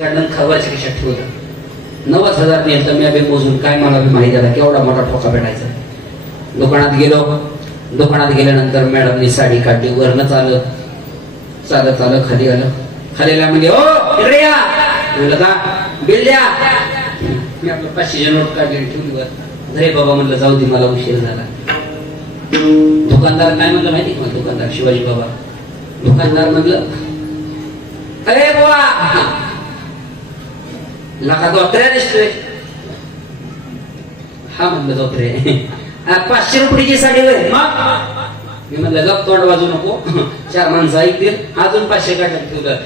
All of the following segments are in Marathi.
खरवाच्या खिशात ठेवलं. 90,000 नेलं मी अभि मोजून. काय मला बी माहिती आता केवढा मोठा ठोका भेटायचा. दुकानात गेलो. दुकानात गेल्यानंतर मॅडमनी साडी काढली. वरनं चालत आलं खाली आलं. खालीला म्हणजे ओ इकडे या म्हणलं का बिल द्या. मी आपलं 500ची नोट काढली ठेवली वर. अरे बाबा म्हणलं जाऊ दे मला उशीर झाला. दुकानदार काय म्हणलं माहिती का? दुकानदार शिवाजी बाबा. दुकानदार म्हणलं अरे बाबा लाखा दोत्र्या दिसतोय. हा म्हणलं दोत्रे 500 रुपयाची साडी होय. मी म्हणलं गप तोंड वाजू नको 4 माणसं ऐकतील. अजून 500 काढलं ठेवलं.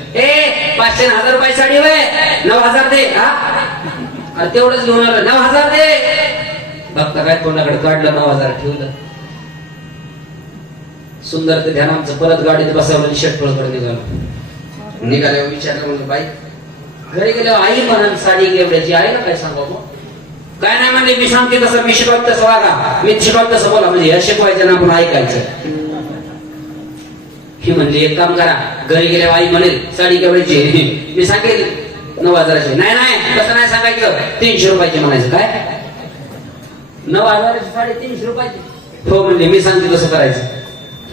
500 आणि 1000 रुपये साडी होय 9,000 दे. हा तेवढंच घेऊन आलं 9,000 दे. बघता काय तोंडाकडे काढलं 9,000 ठेवलं. सुंदर ते ध्यान आमचं परत गाडीत बसवलं. शेटपळकडे निघाल्यावर विचारलं म्हणलं बाई घरी गेल्यावर आई म्हणून साडी एवढ्याची आईला काय सांगा मग. काय नाही म्हणले मी सांगते तसं मी शिकवत तसं वागा. मी शिकवत तसं बोला म्हणजे हे शिकवायचं ना आपण ऐकायचं. ही म्हणली एक काम करा घरी गेल्यावर आई म्हणेल साडी केवढ्याची. मी सांगेल 9,000ची. नाही नाही तसं नाही सांगायचं 300 रुपयाची म्हणायचं. काय 9,000ची साडी 300 रुपयाची. हो म्हणले मी सांगते तसं करायचं.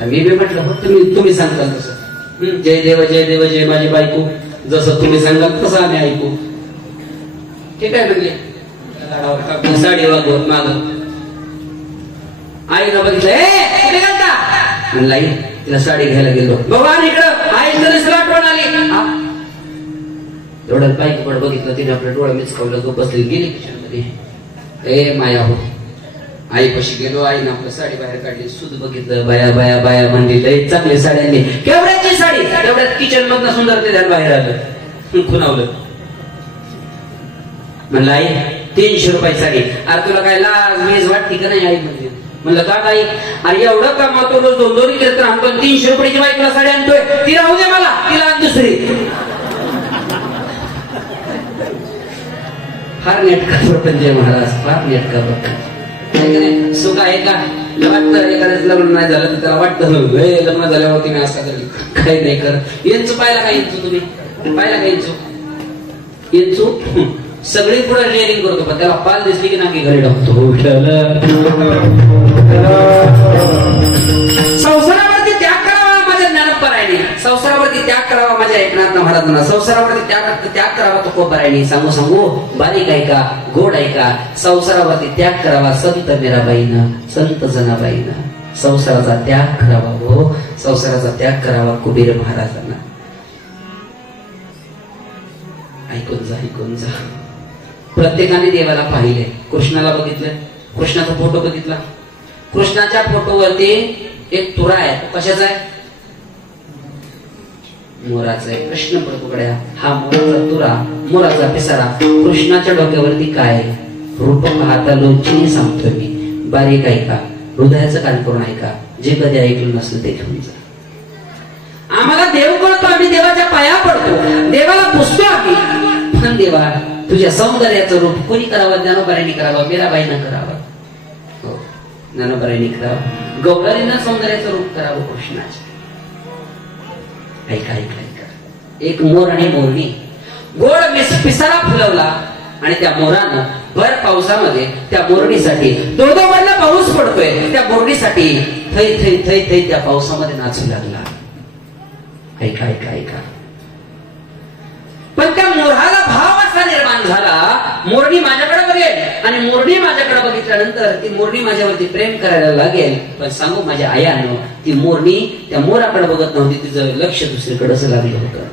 मी बी म्हटलं हो तुम्ही सांगताल तसं. जय देव जय देव जय माझी बायको. जसं तुम्ही सांगाल तसं आम्ही ऐकू. ठीक आहे म्हणजे साडी वागवत माग आईनं बघितलं कुठे घालता म्हणलं आई तिला साडी घ्यायला गेलो. बाबा इकडं आईचं दिसलं आठवण आली. एवढं बायकोकडे बघितलं तिने आपल्या डोळा मिचकावलं गप बसली गेली किचन मध्ये. माया हो आई पशी गेलो. आईनं आपलं साडी बाहेर काढली. सूद बघितलं बाया बाया बाया म्हणली लय चांगली साडी आणली. केवढ्याची साडी तेवढ्यात किचन मधनं सुंदर ते बाहेर आलं. खुणावलं. म्हणलं आई 300 रुपये साडी. अरे तुला काय लाज मेज वाटते का नाही आई म्हणजे. म्हणलं का आई अरे एवढं कमावतो रोज 2-2 घेत राहतो 300 रुपयाची बायकोला साडी आणतोय. ती राहू दे मला तिला आण दुसरी. फार नेटका प्रपंच महाराज फार नेटका प्रपंच. सुख आहे का वाटतं एखाद्याच लग्न नाही झालं तर त्याला वाटतं लग्न झाल्यावरती मी असं करेल काही नाही कर. यांचं पाहिला काय यांचं तुम्ही पाहिला काय यांचं सगळी पुढे लेअरिंग करतो पण त्याला पाल दिसली की नाकी घरी टाकतो. संसारावरती त्याग करावा माझ्या ज्ञानोपरायणे. संसारावरती त्याग करावा माझ्या एकनाथ महाराजांना. संसारावरती त्याग करावा तो कोपरायणे. सांगू बारीक आहे का गोड आहे का. संसारावरती त्याग करावा संत मीराबाईनं संत जनाबाईनं. संसाराचा त्याग करावा हो संसाराचा त्याग करावा कुबेर महाराजांना. ऐकून जा प्रत्येकाने देवाला पाहिले. कृष्णाला बघितलं. कृष्णाचा फोटो बघितला. कृष्णाच्या फोटोवरती एक तुरा आहे. कशाचा आहे मोराचा आहे. कृष्ण प्रभूकडे हा मोराचा तुरा मोराचा पिसारा. कृष्णाच्या डोक्यावरती काय रूप पाहता लोचीने सांगतोय मी. बारीक ऐका हृदयाचं कान करून ऐका. जे कधी ऐकलं नसलं ते घेऊन जा. आम्हाला देव कळतो आम्ही देवाच्या पाया पडतो. देवाला पुसतो आम्ही. पण देवा तुझ्या सौंदर्याचं रूप कोणी करावं. ज्ञानोबाईंनी करावं मीराबाईनं करावं. हो ज्ञानोबाईंनी करावं. गौराईनं सौंदर्याचं रूप करावं कृष्णाचं. ऐका ऐका ऐका. एक मोर आणि मोरणी गोड पिसारा फुलवला आणि त्या मोरानं भर पावसामध्ये त्या मोरणीसाठी दोघांना पाऊस पडतोय. त्या मोरणीसाठी थै थै थै थै त्या पावसामध्ये नाचू लागला. ऐका ऐका ऐका. पण त्या मोराला भाव असा निर्माण झाला मोरणी माझ्याकडे बघेल आणि मोरणी माझ्याकडे बघितल्यानंतर ती मोरणी माझ्यावरती प्रेम करायला लागेल. पण सांगू माझ्या आयानं ती मोरणी त्या मोराकडे बघत नव्हती. तिचं लक्ष दुसरीकडे लागलं होतं.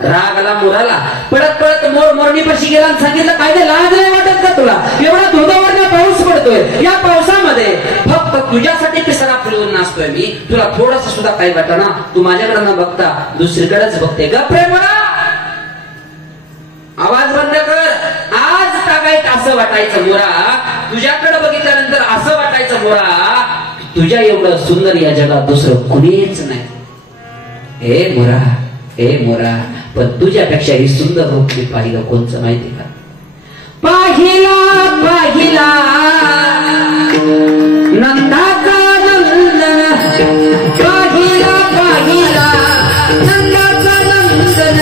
राग आला मोराला. पळत पळत मोर मोरणीपाशी गेला आणि सांगितलं काय ते लाज नाही वाटत का तुला. एवढा धोधावरनं पाऊस पडतोय. या पावसामध्ये फक्त तुझ्यासाठी पिसारा फुलवून नाचतोय मी. तुला थोडस सुद्धा काही वाटना. तू माझ्याकडे न बघता दुसरीकडेच बघते. गप्रे मोरा आवाज बंद कर. आज तागायत असं वाटायचं मोरा. तुझ्याकडे बघितल्यानंतर असं वाटायचं मोरा तुझ्या एवढं सुंदर या जगात दुसरं कुणीच नाही. हे मोरा पण तुझ्यापेक्षाही सुंदर रूप मी पाहिलं कोणचं माहिती का. पाहिला नंदाचा नंदन. पाहिला नंदाचा नंदन.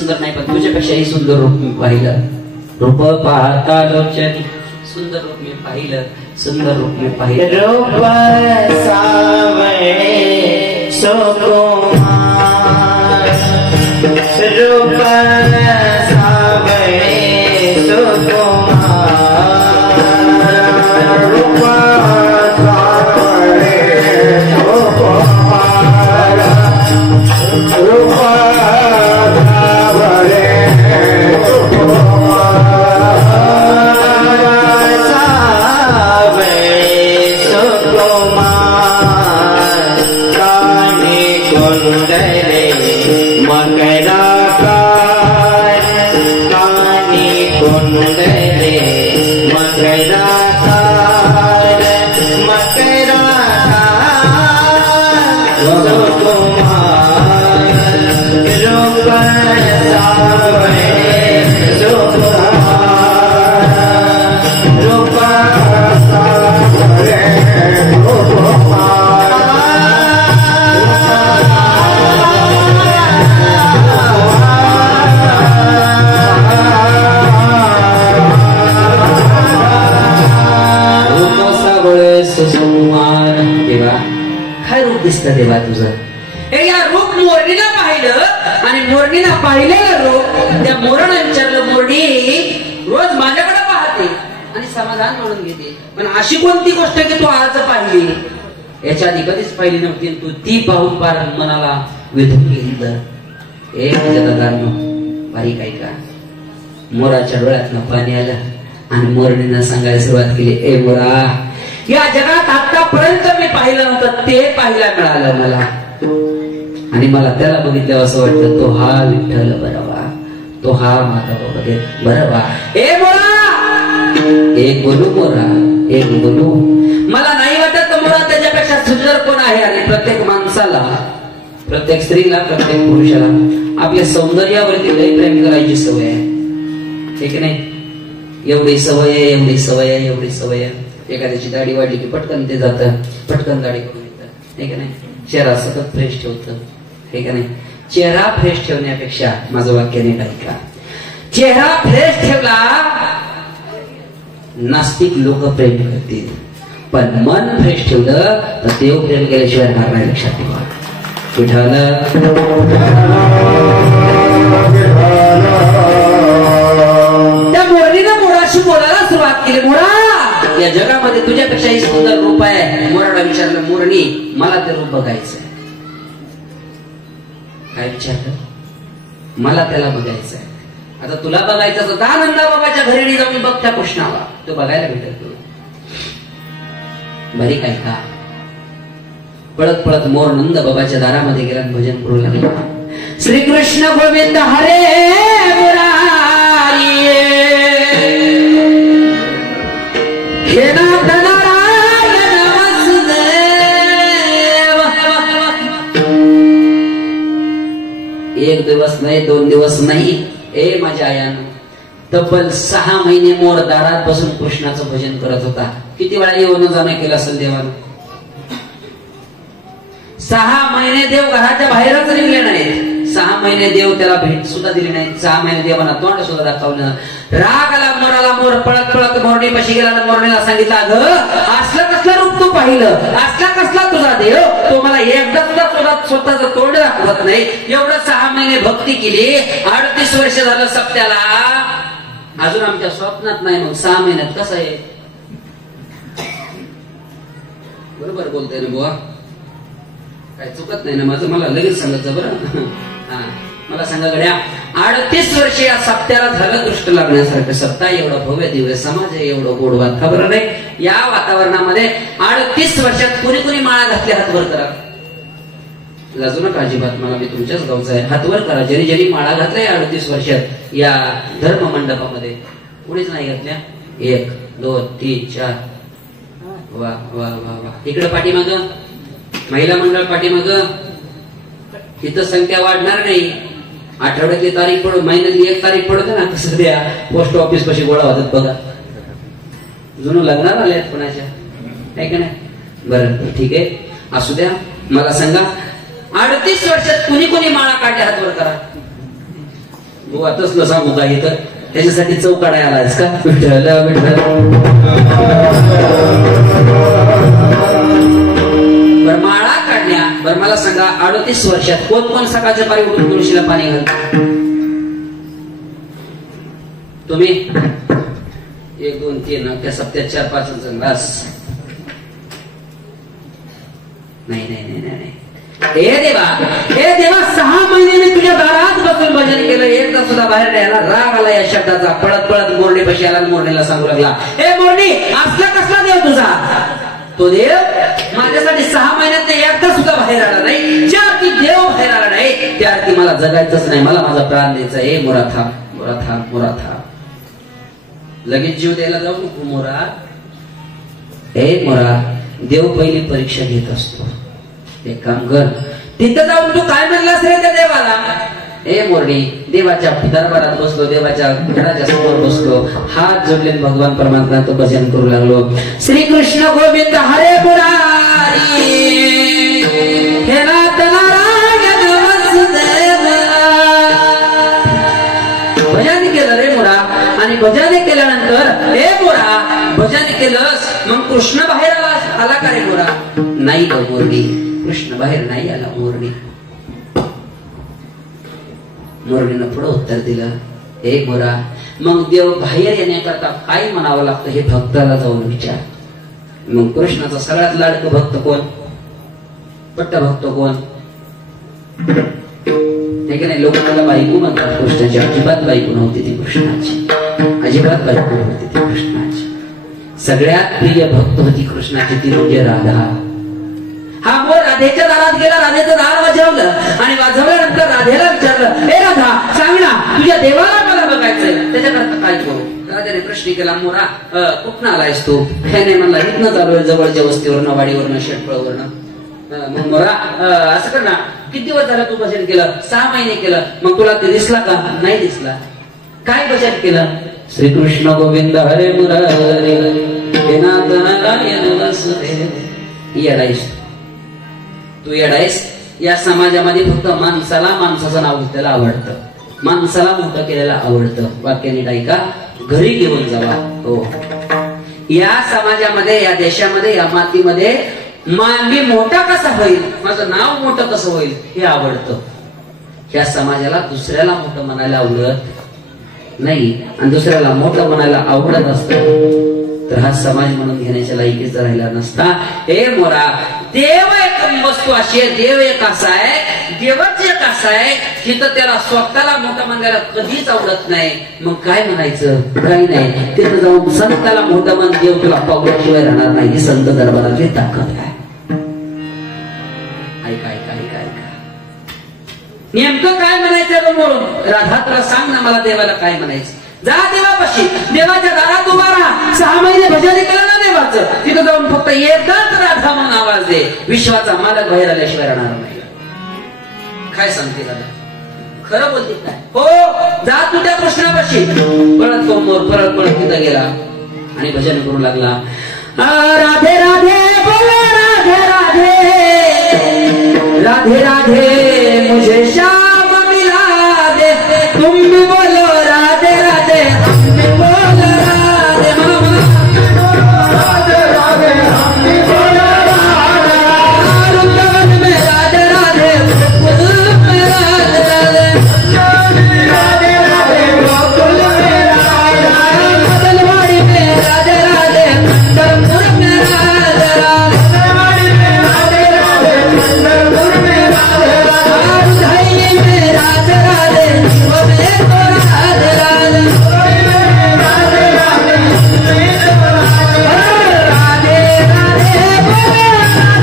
सुंदर नाही पण तुझ्यापेक्षाही सुंदर रूप मी पाहिलं. रूप पाहता लोचनी सुंदर रूप मी पाहिलं, सुंदर रूप मी पाहिलं. रूप सावळे सुकुमार, रूप सावळे सुकुमार, रूप सावळे सुकुमार, रूप सावळे दिसतं देवा तुझं. हे या रूप मोरणीला पाहिलं आणि मोरणीला पाहिलेलं रूप त्या मोरणा विचारलं, मोरणी रोज माझ्याकडे पाहते आणि समाधान म्हणून घेते, पण अशी कोणती गोष्ट की तू आज पाहिली, याच्या आधी कधीच पाहिली नव्हती, तू ती पाहून पार मनाला वेधून घेतलं. एक दादांनो बारीक ऐका. मोराच्या डोळ्यातनं पाणी आलं आणि मोरणीनं सांगायला सुरुवात केली, ए मोरा, या जगात आतापर्यंत मी पाहिलं नव्हतं ते पाहायला मिळालं मला, आणि मला त्याला बघितल्यावर असं वाटतं तो हा विठ्ठल बरवा, तो हा माता बघे बरवा. ए मोरा, एक बोलू मोरा, एक बोलू. मला नाही वाटत मोरा त्याच्यापेक्षा सुंदर कोण आहे. आणि प्रत्येक माणसाला, प्रत्येक स्त्रीला, प्रत्येक पुरुषाला आपल्या सौंदर्यावरती लय प्रेम करायची सवय आहे, ठीक नाही? एवढी सवय आहे, एवढी सवय आहे, एवढी सवय आहे. एखाद्याची दाढी वाढली की पटकन ते जातं, पटकन दाढी करून येतं, ठीक नाही? चेहरा सतत फ्रेश ठेवतं, ठीक नाही? चेहरा फ्रेश ठेवण्यापेक्षा माझं वाक्य नाही ऐका, चेहरा फ्रेश ठेवला नास्तिक लोक प्रेम करतील, पण मन फ्रेश ठेवलं तर देव प्रेम केल्याशिवाय राहणार नाही. लक्षात ठेवा. विठ्ठल त्या मोरणीनं मोराशी बोलायला सुरुवात केली. मोरा, या जगामध्ये तुझ्यापेक्षाही सुंदर रूप आहे. मोराला विचारलं, मोरणी मला ते रूप बघायचंय. काय विचारलं? मला त्याला बघायचंय. आता तुला बघायचं तर नंदा बाबाच्या घरी जाऊन बघ त्या कृष्णाला, तो बघायला भेटेल तुला. बरी काय का? पळत पळत मोर नंद बाबाच्या दारामध्ये गेला, भजन करू लागला. श्रीकृष्ण गोविंद हरे मुरारी, हे नाथ नारायण वासुदेव. एक दिवस नाही, 2 दिवस नाही, ए माझ्या आयानं तब्बल 6 महिने मोर दारात बसून कृष्णाचं भजन करत होता. किती वेळा येऊन जाणं केलं असेल देवानं? 6 महिने देव घराच्या बाहेरच निघले नाहीत. 6 महिने देव त्याला भेट सुद्धा दिली नाही. 6 महिने देवांना तोंड सुद्धा दाखवलं. राग आला मोराला. मोर पळत पळत मोरणी पशी गेला. मोरणीला सांगितलं, अगं असलं कसलं रूप तू पाहिलं, असला कसला तुझा देव, तो मला एकदा सुद्धा स्वतःच तोंड दाखवत नाही. एवढं 6 महिने भक्ती केली, 38 वर्ष झालं सप्त्याला, अजून आमच्या स्वप्नात नाही. मग 6 महिन्यात कसं आहे? बरोबर बोलतोय ना बुवा, काय चुकत नाही ना माझं? मला लगेच सांगायचं बरं. हा, मला सांगा गड्या, 38 वर्ष या सप्त्याला झालं दृष्ट लागण्यासारखं. सप्ताह एवढं भव्य दिव्य समाज आहे, एवढं गोड वाद. खबर नाही या वातावरणामध्ये 38 वर्षात कुणी कुणी माळा घातल्या? हातवर करा. लाजू नका अजिबात, मला मी तुमच्याच गावचा आहे. हातवर करा ज्यांनी ज्यांनी माळा घातलाय 38 वर्षात या धर्म मंडपामध्ये. कुणीच नाही घातल्या? 1 2 3 4. वा वा वा वा. इकडे पाठीमाग महिला मंडळ, पाठीमाग. इथं संख्या वाढणार नाही. आठवड्यातली तारीख पडू, महिन्यातली 1 तारीख पडते ना, कसं द्या पोस्ट ऑफिस पाशी गोळा होतात बघा. जुनं लग्नात आले आहेत कोणाच्या, आहे का नाही? बरं ठीक आहे, असू द्या. मला सांगा, 38 वर्षात कुणी कुणी माळा काढल्या? हातवर करा. तू आताच सांगू का इथं त्याच्यासाठी चौकाडा आलायस का? विठ्ठल विठ्ठल. बरं माळा काढल्या. बरं मला सांगा 38 वर्षात कोण कोण सकाळच्या पारी उठून तुळशीला पाणी घालत? तुम्ही 1 2 3 त्या सप्त्यात 4 5 जण बस. नाही नाही नाही नाही. हे देवा 6 महिने मी तुझ्या दारात बसून भजन केलं, एकदा सुद्धा बाहेर यायला राग आला या शब्दाचा. पळत पळत मोरणी पशी आला, मोरणीला सांगू लागला, हे मोरणी असला कसला देव तुझा? तो देव माझ्यासाठी 6 महिन्यात एकदा सुद्धा बाहेर आला नाही. ज्या अर्थी देव बाहेर आला नाही त्या अर्थी मला जगायचंच नाही, मला माझा प्राण द्यायचा. हे मोरा थांब, मोरा थांब, मोरा थांब. लगेच जीव द्यायला जाऊ नको मोरा. हे मोरा, देव पहिली परीक्षा घेत असतो. एक काम कर, तिथं जाऊन तू काय म्हणलास रे त्या देवाला? ए मोरणी, देवाच्या दरबारात बसलो, देवाच्या घराच्या समोर बसलो, हात जोडले भगवान परमात्म्याचं भजन करू लागलो. श्री कृष्ण गोविंद हरे मुरारी, हे नाथ नारायण वसुदेव. भजन केलं रे मोरा. आणि भजन केल्यानंतर हे मोरा भजन केलंस मग कृष्ण बाहेर आला का रे मोरा? नाही ग मोरणी, कृष्ण बाहेर नाही आला. मोरणीनं पुढं उत्तर दिलं, हे मोरा मग देव बाहेर येण्याकरता काय म्हणावं लागतं हे भक्ताला जाऊन विचार. मग कृष्णाचा सगळ्यात लाडकं भक्त कोण? पट्ट भक्त कोण? हे की नाही? लोक त्याला बायको म्हणतात कृष्णाची. अजिबात बायको नव्हती ती कृष्णाची, अजिबात बायको नव्हती ती कृष्णाची. सगळ्यात प्रिय भक्त होती कृष्णाची, ती म्हणजे राधा. हा मोर राधेच्या दारात गेला, राधेचं दार वाजवलं आणि वाजवल्यानंतर राधेला विचारलं, हे राधा सांग ना, तुझ्या देवाला मला बघायचंय, त्याच्याकरता काय करू? राधेने प्रश्न केला, मोरा कुठं आलायस तू? ह्याने म्हणला, इथनं चालू आहे, जवळच्या वस्तीवरनं, वाडीवरनं, शेटफळवरनं. मग मोरा असं कर ना, किती दिवस झालं तू भजन केलं? 6 महिने केलं. मग तुला ते दिसला का? नाही दिसला. काय भजन केलं? श्रीकृष्ण गोविंद हरे मुरारी, हे नाथ नारायण वसुदेव. येडाईस तू, येडाईस. या समाजामध्ये फक्त माणसाला माणसाचं नाव घेतलेलं आवडतं, माणसाला मोठं केलेलं आवडतं. वाक्याने ऐका, घरी घेऊन जावा. हो, या समाजामध्ये, या देशामध्ये, या मातीमध्ये मी मोठा कसा होईल, माझं नाव मोठं कसं होईल हे आवडतं. या समाजाला दुसऱ्याला मोठं म्हणायला आवडत नाही, आणि दुसऱ्याला मोठं म्हणायला आवडत असतं तर हा समाज म्हणून घेण्याच्या लायकीचा राहिला नसता. हे मोरा, देव एक वस्तू अशी आहे, देव एक असा आहे, देवच एक असा आहे तिथं त्याला स्वतःला मोठं म्हणायला कधीच आवडत नाही. मग काय म्हणायचं? काही नाही. तिथं जाऊन संताला मोठं म्हण, देव तुला पावल्याशिवाय राहणार नाही. ही संत दरबाराची ताकद आहे. ऐका ऐका ऐका ऐका, नेमकं काय म्हणायचं म्हणून? राधा तुला सांग ना, मला देवाला काय म्हणायचं? जा देवापाशी, देवाच्या दारात उभा राहा. 6 महिने भजन केलं ना देवाचं, तिथं जाऊन फक्त एकदाच राधा म्हणून आवाज दे. विश्वाचा मालक बाहेर आल्याशिवाय राहणार नाही. काय सांगते दादा? खरं बोलते काय? हो, जा तू त्या कृष्णापाशी. पळत तो मोर परत पळत तिथं गेला आणि भजन करू लागला. राधे राधे बोलो, राधे राधे, राधे राधे मुझे श्याम मिला दे. तुम भी बोलो राधे राधे, हम भी बोलो राधे, राधे राधे, हम भी बोलो राधे. वृंदावन में राधे राधे, गोकुल में राधे राधे, राधे राधे, गोकुल में राधे राधे, मदनवाड़ी में राधे राधे, पंढरपुर में राधे राधे, राधे राधे, पंढरपुर में राधे राधे, उधाई में राधे राधे, बोले तो राधे राधे, राधे राधे, बोले तो राधे राधे, बोले राधे राधे,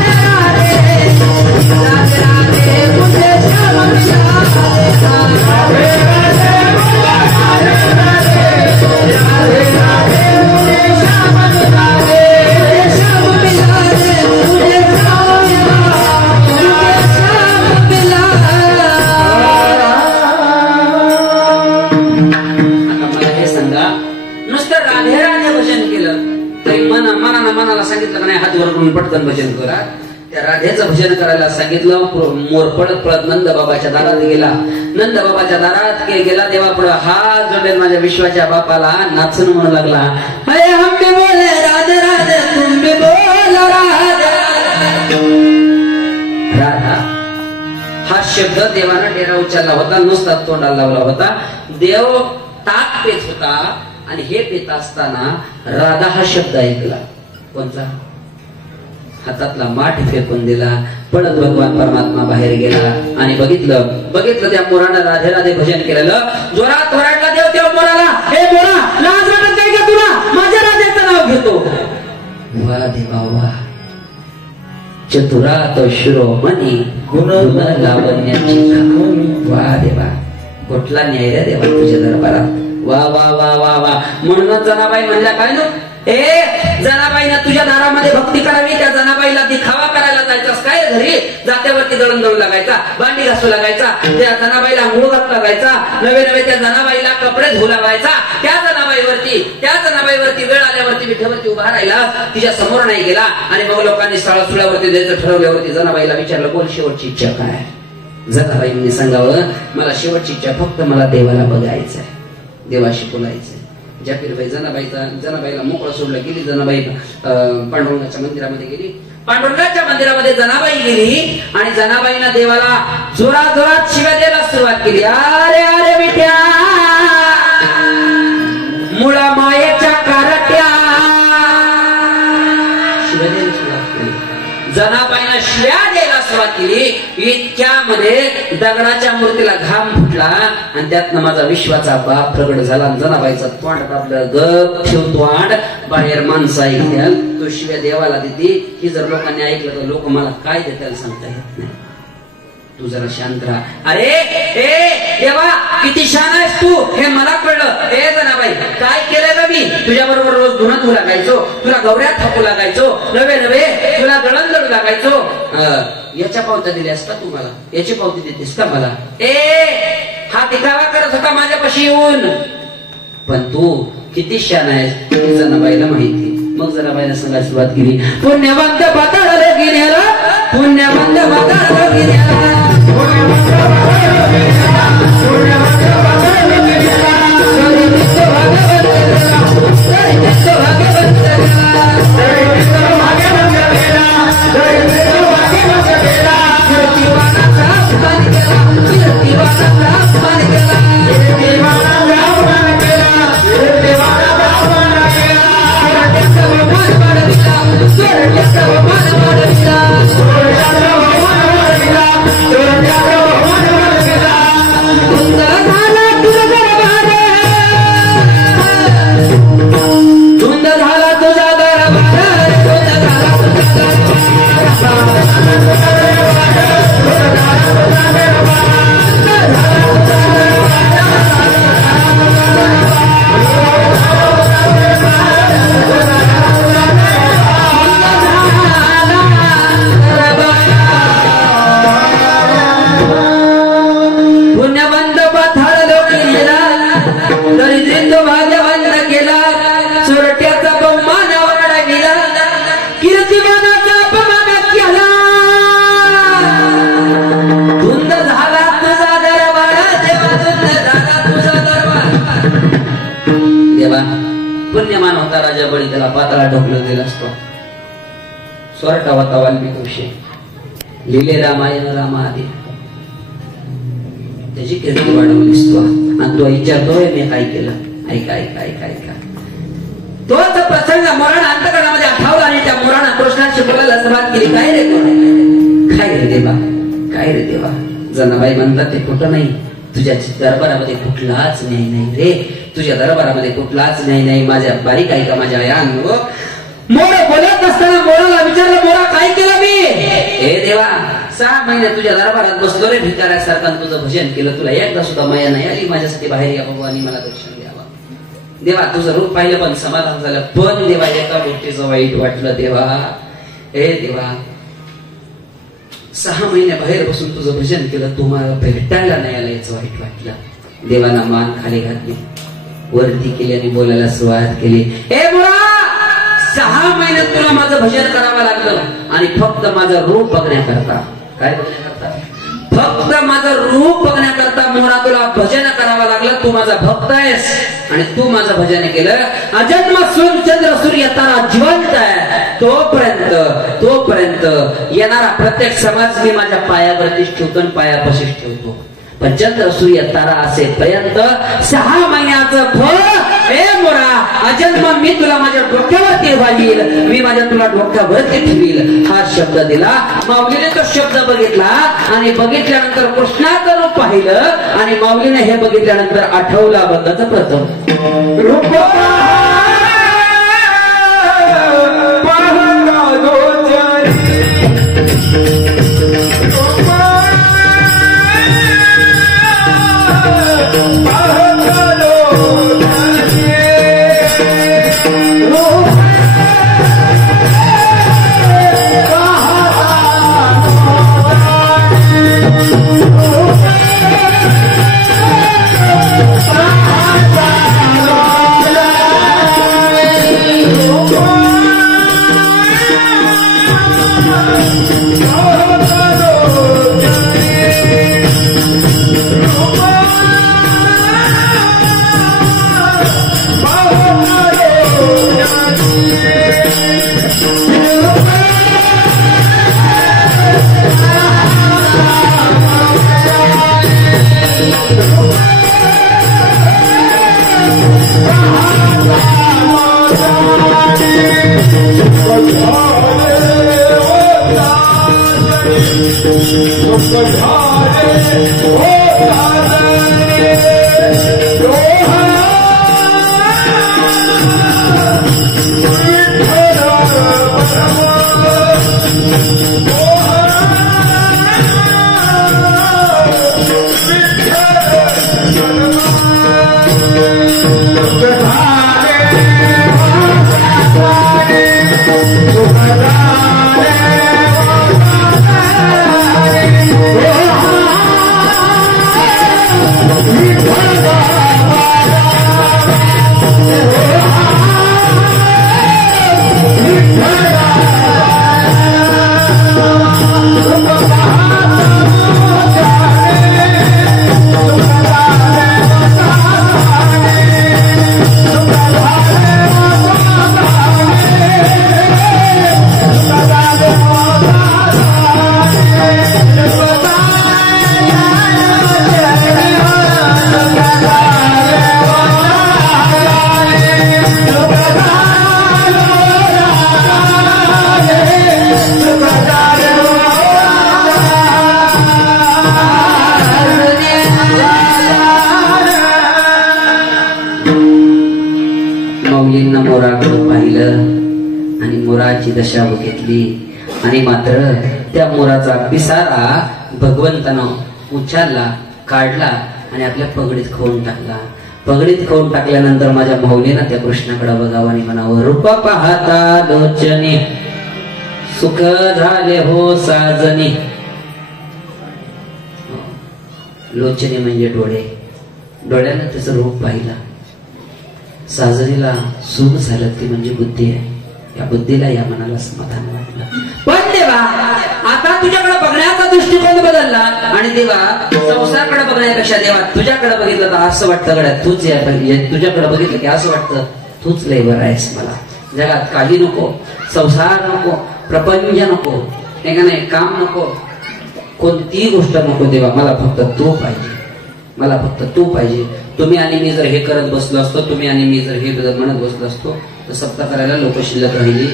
राधे राधे मुझे श्याम मिला दे. राधे राधे बोले राधे राधे, राधे राधे मुझे श्याम मिला दे. श्याम मिला दे, मुझे श्याम मिला, मुझे श्याम मिला. आता मला हे सांगा, नुसतं राधे राधे भजन केलं तरी मनाला सांगितलं का नाही, हात वर करून पटकन भजन करा, त्या राधेचं भजन करायला सांगितलं. मोर पळत पळत नंद बाबाच्या दारात गेला. नंद बाबाच्या दारात गेला. देवा पुढे हात जोडले माझ्या विश्वाच्या बापाला नाचून म्हणू लागला, अरे हम भी बोले राधे राधे तुम भी बोलो राधे. राधा हा शब्द देवानं डेरा उचलला होता, नुसता तोंडाला लावला होता. देव ताक पेत होता आणि हे पेत असताना राधा हा शब्द ऐकला. कोणता? हातातला माठ फेकून दिला. पळत भगवान परमात्मा बाहेर गेला आणि बघितलं त्या मोरानं राधे राधे भजन केलेलं. जोरात ओरडला देव त्या मोराला, हे मोरा लाज वाटत नाही का तुला? माझ्या राधेचं नाव घेतो. वा देवा वा, चतुरात शिरोमणी गुण लावण्याची वा देवा, कुठला न्याय रे देवा तुझ्या दरबारात. वा वा वा वा वा. म्हणूनच जनाबाई म्हणल्या काय ना, जनाबाईनं तुझ्या दारामध्ये भक्ती करावी. त्या जनाबाईला दिखावा करायला जायचास काय? घरी जात्यावरती दळण दळू लागायचा, भांडी घासू लागायचा, त्या जनाबाईला अंघोळ घालू लागायचा, नवे नवे त्या जनाबाईला कपडे धुवू लागायचा. त्या जनाबाईवरती वेळ आल्यावरती विठेवरती उभा राहिला, तिच्या समोर नाही गेला. आणि मग लोकांनी स्थळावरती द्यायचं ठरवल्यावरती जनाबाईला विचारलं, बोल शेवटची इच्छा काय? जनाबाईंनी सांगावं, मला शेवटची इच्छा फक्त मला देवाला बघायचंय, देवाशी बोलायचंय. जाकीरबाई जनाबाईला मोकळं सोडलं. गेली जनाबाई पांडुरंगाच्या मंदिरामध्ये गेली. पांडुरंगाच्या मंदिरामध्ये जनाबाई गेली आणि जनाबाईनं देवाला जोरात जोरात शिव्या द्यायला सुरुवात केली. अरे अरे विठ्या मुळा मायेच्या कारट्या, शिव्या द्यायला सुरुवात केली. जनाबाईनं शिव्या द्यायला सुरुवात केली. इतक्यामध्ये दगडाच्या मूर्तीला घाम फुटला आणि त्यातनं माझा विश्वाचा बाप प्रगट झाला. जनाबाईचा तोंड कापलं. गप ठेव तोंड, बाहेर माणसं ऐकत्याल. तो शिव्या देवाला देते. ही जर लोकांनी ऐकलं तर लोक मला काय देताल सांगता येत नाही. तू जरा शांत राहा. अरे देवा किती शान आहेस तू, हे मला कळलं. जनाबाई काय केलंय का मी? तुझ्या बरोबर रोज धुणं धुवू लागायचो, तुला गवऱ्यात थापू लागायचो, नवे नवे तुला दळण दळू लागायचो. याच्या पावत्या दिल्यास का तू मला? याची पावती देतेस का मला? हा दिखावा करत होता माझ्यापाशी येऊन. पण तू किती शान आहेस हे जनाबाईला माहिती. मग जनाबाईला सांगायला सुरुवात केली, पुण्यवंत पाताळाला गिऱ्याला, पुण्यवंत पाताळाला गिऱ्याला, पुण्यवंत पाताळाला गिऱ्याला, पुण्यवंत पाताळाला गिऱ्याला, सरित भागवंतला, सरित भागवंतला, सरित भागवंतला, सरित भागवंतला, कीर्तिवानाचा अपमान केला, कीर्तिवानाचा अपमान केला, कीर्तिवानाचा अपमान केला, कीर्तिवानाचा अपमान केला. पुण्यमान होता राजा बळी, त्याला पाताळा ढोकलं दिला असतो. स्वर्गावता वाल्मिक ऋषी लिहिले रामायण रामाआदी, त्याची कीर्ती वाढवलीस तू. आणि तो विचारतोय मी काय केलं? ऐका ऐका ऐका ऐका. तोच प्रसंग मोराण अंतकरणामध्ये आठवला आणि त्या मोराणा कृष्णाशी बोलायला सुरुवात केली. काय रे काय रे देवा, काय रे देवा? जनाबाई म्हणतात ते कुठं नाही, तुझ्या दरबारामध्ये कुठलाच न्याय नाही रे, तुझ्या दरबारामध्ये कुठलाच न्याय नाही. माझ्या बारीक ऐका, माझ्या या मोर बोलत असताना मोराला विचारलं, मोरा काय केलं मी? हे देवा 6 महिने तुझ्या दरबारात बसलो रे भिकाऱ्यासारखा, तुझं भजन केलं, तुला एकदा सुद्धा माया नाही आली माझ्यासाठी बाहेर या भगवानी मला दर्शन द्यावा. देवा तुझं रूप पाहिलं पण समाधान झालं. पण देवा एका गोष्टीचं वाईट वाटलं देवा. हे देवा 6 महिने बाहेर बसून तुझं भजन केलं, तुम्हाला भेटायला नाही आलं याचं वाईट वाटलं. देवाला मान खाली घातली, वरती केली आणि बोलायला सुरुवात केली. हे मुळा 6 महिन्यात तुला माझं भजन करावं लागलं आणि फक्त माझं रूप बघण्याकरता. काय बघण्याकरता? फक्त माझं रूप बघण्याकरता मोरा तुला भजन करावं लागलं. तू माझा भक्त आहेस आणि तू माझं भजन केलं. अजन्म चंद्र सूर्य तारा जिवंत आहे. तोपर्यंत येणारा प्रत्येक समाज मी माझ्या पायावरतीच ठेवतो आणि पायापाशीच ठेवतो. पण चंद्र सूर्य तारा असेपर्यंत 6 महिन्याचं फळ हे मोरा अजन्म मी तुला माझ्या डोक्यावरती वाढील, मी माझ्या तुला डोक्यावरती ठेवील हा शब्द दिला. माऊलीने तो शब्द बघितला आणि बघितल्यानंतर कृष्णाचं रूप पाहिलं आणि माऊलीने हे बघितल्यानंतर आठवला बंदाचं प्रथम रूप दशा बघितली आणि मात्र त्या मोराचा पिसारा भगवंतानं उचलला, काढला आणि आपल्या पगडीत खाऊन टाकला. पगडीत खाऊन टाकल्यानंतर माझ्या माऊलीनं त्या कृष्णाकडे बघावं आणि म्हणावं रूप पाहता लोचनी सुख झाले हो साजनी. लोचनी म्हणजे डोळे, डोळ्यानं त्याचं रूप पाहिलं. साजनीला सुख झालं ती म्हणजे बुद्धी आहे. या बुद्धीला या मनाला समाधान वाटलं. पण देवा आता तुझ्याकडे बघण्याचा दृष्टिकोन बदलला आणि देवा संसाराकडे बघण्यापेक्षा देवा तुझ्याकडे बघितलं तर असं वाटतं गड्या तूच तुझ्याकडे बघितलं की असं वाटतं तूच लय बरं आहेस. मला जगात काही नको, संसार नको, प्रपंच नको, नाही काम नको, कोणतीही गोष्ट नको देवा. मला फक्त तू पाहिजे, मला फक्त तू पाहिजे. तुम्ही आणि मी जर हे करत बसलो असतो, तुम्ही आणि मी जर हे म्हणत बसलो असतो तर सप्ताह करायला लोक शिल्लक राहिली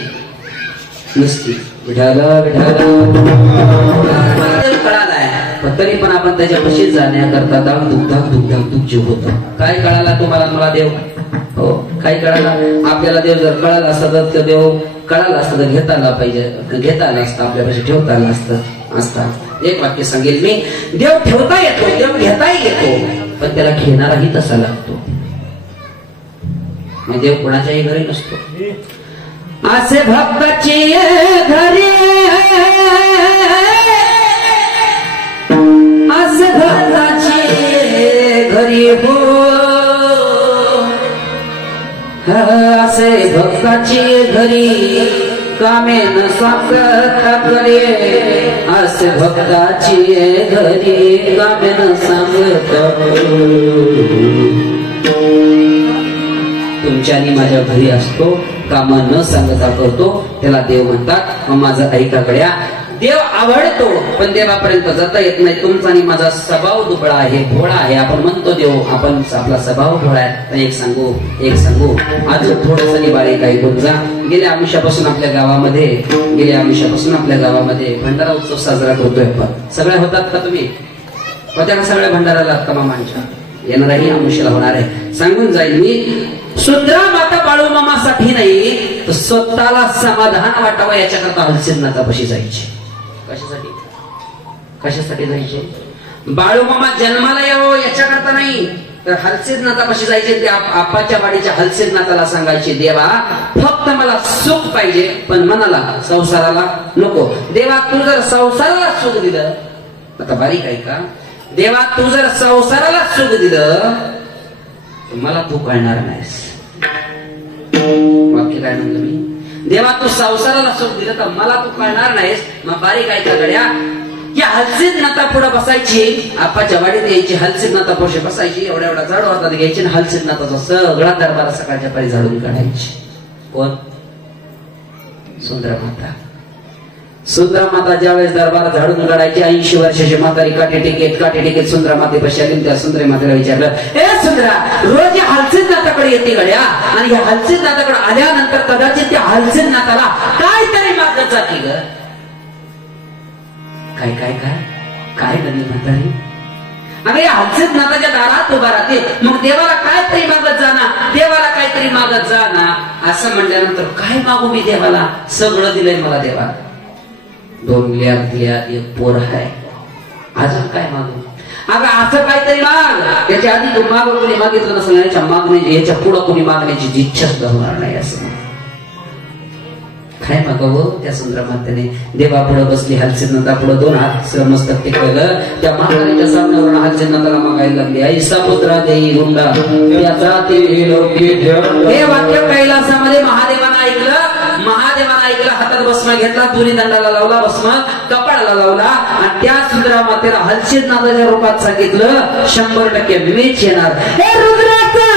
नसती. कळालाय पण तरी पण आपण त्याच्या पशीच जाण्याकरता दाग दुग्ध जीव होतो. काय कळाला तुम्हाला मला देव? हो काय कळाला आपल्याला देव? जर कळाला असतं तर देव कळाला असतं तर घेता आला पाहिजे, घेता आलं असतं, आपल्यापाशी ठेवता आलं असतं. एक वाक्य सांगेल मी, देव ठेवता येतो, देव घेताही येतो, पण त्याला घेणाराही तसा लागतो. मग देव कोणाच्याही घरी नसतो. असे भक्ताची घरी, असे भक्ताची घरी हो असे भक्ताची घरी कामे न सांगता करे असे भक्ताची घरी कामे न सांगता तुमच्या आणि माझ्या घरी असतो काम न सांगता करतो त्याला देव म्हणतात. मग माझं ऐका गड्या देव आवडतो पण देवापर्यंत जाता येत नाही. तुमचा आणि माझा स्वभाव दुबळा आहे भोळा आहे. आपण म्हणतो देव आपण आपला स्वभाव भोळा आहे. तर एक सांगू आज थोडस बारीक ऐकून जा. गेल्या आमिषापासून आपल्या गावामध्ये भंडारा उत्सव साजरा करतोय आपण. सगळ्या होतात का तुम्ही होत्या का सगळ्या भंडाराला तमामांच्या येणाराही आमिषाला होणार आहे. सांगून जाईल मी सुंदरा माता बाळू मामासाठी नाही तर स्वतःला समाधान वाटावं याच्याकरता हलसिद्धनाथापाशी जायचे. कशासाठी जायचे? बाळू मामा जन्माला यावं याच्याकरता नाही तर हलसिद्धनाथापाशी जायचे. त्या आपाच्या वाडीच्या हलसिद्धनाथाला सांगायचे देवा फक्त मला सुख पाहिजे पण मनाला संसाराला नको. देवा तू जर संसाराला सुख दिलं आता बारीक आहे का देवा तू जर संसाराला सुख दिलं तर मला तू कळणार नाहीस. वाक्य काय म्हणलं मी देवा तू संसाराला सुख दिलं तर मला तू कळणार नाहीस. मग बारीक आहे का गड्या या हलसिद्धनाथा पुढे बसायची आपाच्या वाडीत यायची हलसिद्धनाथा पुढे बसायची एवढ्या झाडू हातात घ्यायची आणि हलसिद्धनाथाचा सगळा दरबार सकाळच्या पारी झाडून काढायची. कोण? सुंदरा माता ज्यावेळेस दरबार झाडून काढायची 80 वर्षाची म्हातारी काठी टेकेत सुंदरा मातेपाशी आली. त्या सुंदरी मातेला विचारलं ए सुंदरा रोज या हलसिद्धनाथाकडे येते गड्या आणि या हलसिद्धनाथाकडे आल्यानंतर कदाचित त्या हलसिद्धनाथाला काहीतरी मागत जाते ग. काय गणित म्हातारी अगं या हलसिद्धनाथाच्या दारात उभा राहते मग देवाला काहीतरी मागत जा ना असं म्हणल्यानंतर काय मागू मी देवाला? सगळं दिलंय मला देवा. 2 लाख दिल्या एक पोर आहे अजून काय मागू? अगं असं काहीतरी माग. त्याच्या आधी तू माग कोणी मागितलं नसेल याच्या पुढं कोणी मागण्याची इच्छाच होणार नाही. असं काय मागावं? त्या सुंदर मातेने देवा पुढे बसली. हलसिद्धनाथा पुढे 2 हात श्रमस्तक टेकवलं. त्या महाराजांच्या सामन्यावरून हलसिद्धनाथाला मागायला लागली ऐसा पुत्रा देई हुंडा याचा हे वाक्य कैलासामध्ये महादेवानं ऐकलं हातात भस्म घेतला दोन्ही दंडाला लावला भस्म कपाळाला लावला आणि त्या सुंदर मातेला हलसिद्धनाथाच्या रूपात सांगितलं 100% मीच येणार. हे रुद्राचा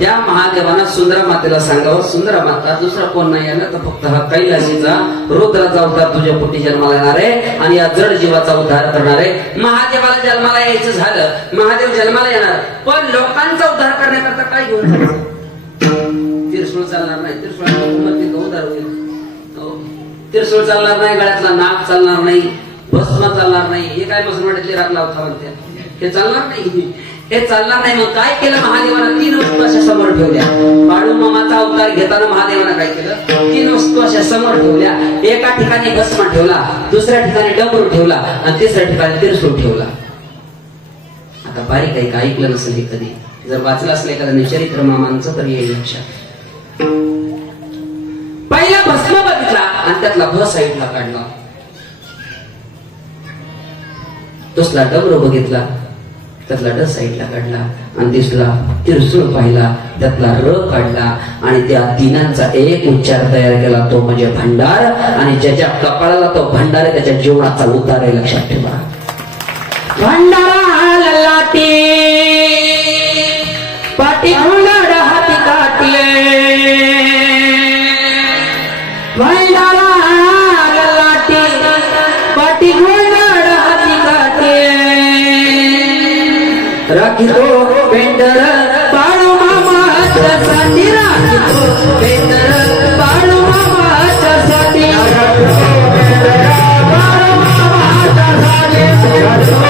त्या महादेवानं सुंदरा मातेला सांगावं, सुंदरा माता दुसरा कोण नाही आला तर फक्त हा कैलासीचा रुद्राचा अवतार तुझ्या पोटी जन्माला येणार आहे आणि या जड जीवाचा उद्धार करणार आहे. महादेवाला जन्माला यायचं झालं, महादेव जन्माला येणार, पण लोकांचा उद्धार करण्याकरता काय घेऊन जायचं? त्रिशूळ चालणार नाही, त्रिशूळ उद्धार होईल. त्रिशूळ चालणार नाही, गळ्यातला नाग चालणार नाही, भस्म चालणार नाही. हे काय बसवण्यातले राखला होता म्हणते, हे चालणार नाही, हे चालणार नाही. मग काय केलं महादेवानं? 3 वस्तू अशा समोर ठेवल्या. बाळू मामाचा अवतार घेताना महादेवानं काय केलं? 3 वस्तू अशा समोर ठेवल्या. एका ठिकाणी भस्म ठेवला, दुसऱ्या ठिकाणी डमरू ठेवला आणि तिसऱ्या ठिकाणी त्रिशूळ ठेवला. आता बारीक आहे का, ऐकलं नसेल हे कधी, जर वाचलं असलं एखाद्या चरित्र मामांचं तर येईल लक्षात. पहिला भस्म बघितला आणि त्यातला भ साईडला काढला. दुसरा डमरू बघितला, त्यातला ड साईडला काढला आणि तिसरा त्रिशूळ पाहिला, त्यातला र काढला आणि त्या तिनांचा एक उच्चार तयार केला, तो म्हणजे भंडार. आणि ज्याच्या कपाळाला तो भंडार आहे त्याच्या जीवनाचा उद्धार आहे, लक्षात ठेवा. भंडारा ललाटी पाटी घोंगड हाती काटले, भंडारा ललाटी पाटी घोंगड हाती काटले, राखितो पेंडर बाळू मामाच्या साठी, राखितो पेंडर बाळू मामाच्या साठी, बाळू मामाच्या साठी, बाळू मामाच्या साठी, राखितो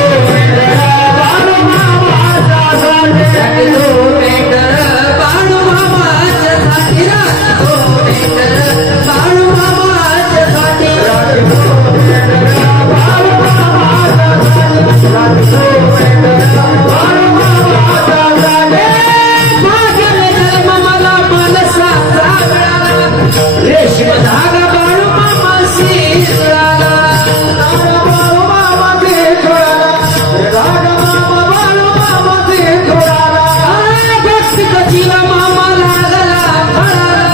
पेंडर बाळू मामाच्या साठी, राखितो पेंडर बाळू मामाच्या साठी, राखितो पेंडर बाळू मामाच्या साठी, राखितो पेंडर बाळू मामाच्या साठी. भाग्याने जन्म मला मनसा जागला, रेशीम धागा बाळू मामाशी जुळाला, बाळू मामाशी जुळाला, धागा मामा बाळू मामाशी जुळाला, भक्तीचा जीवा मामा लागला फळाला,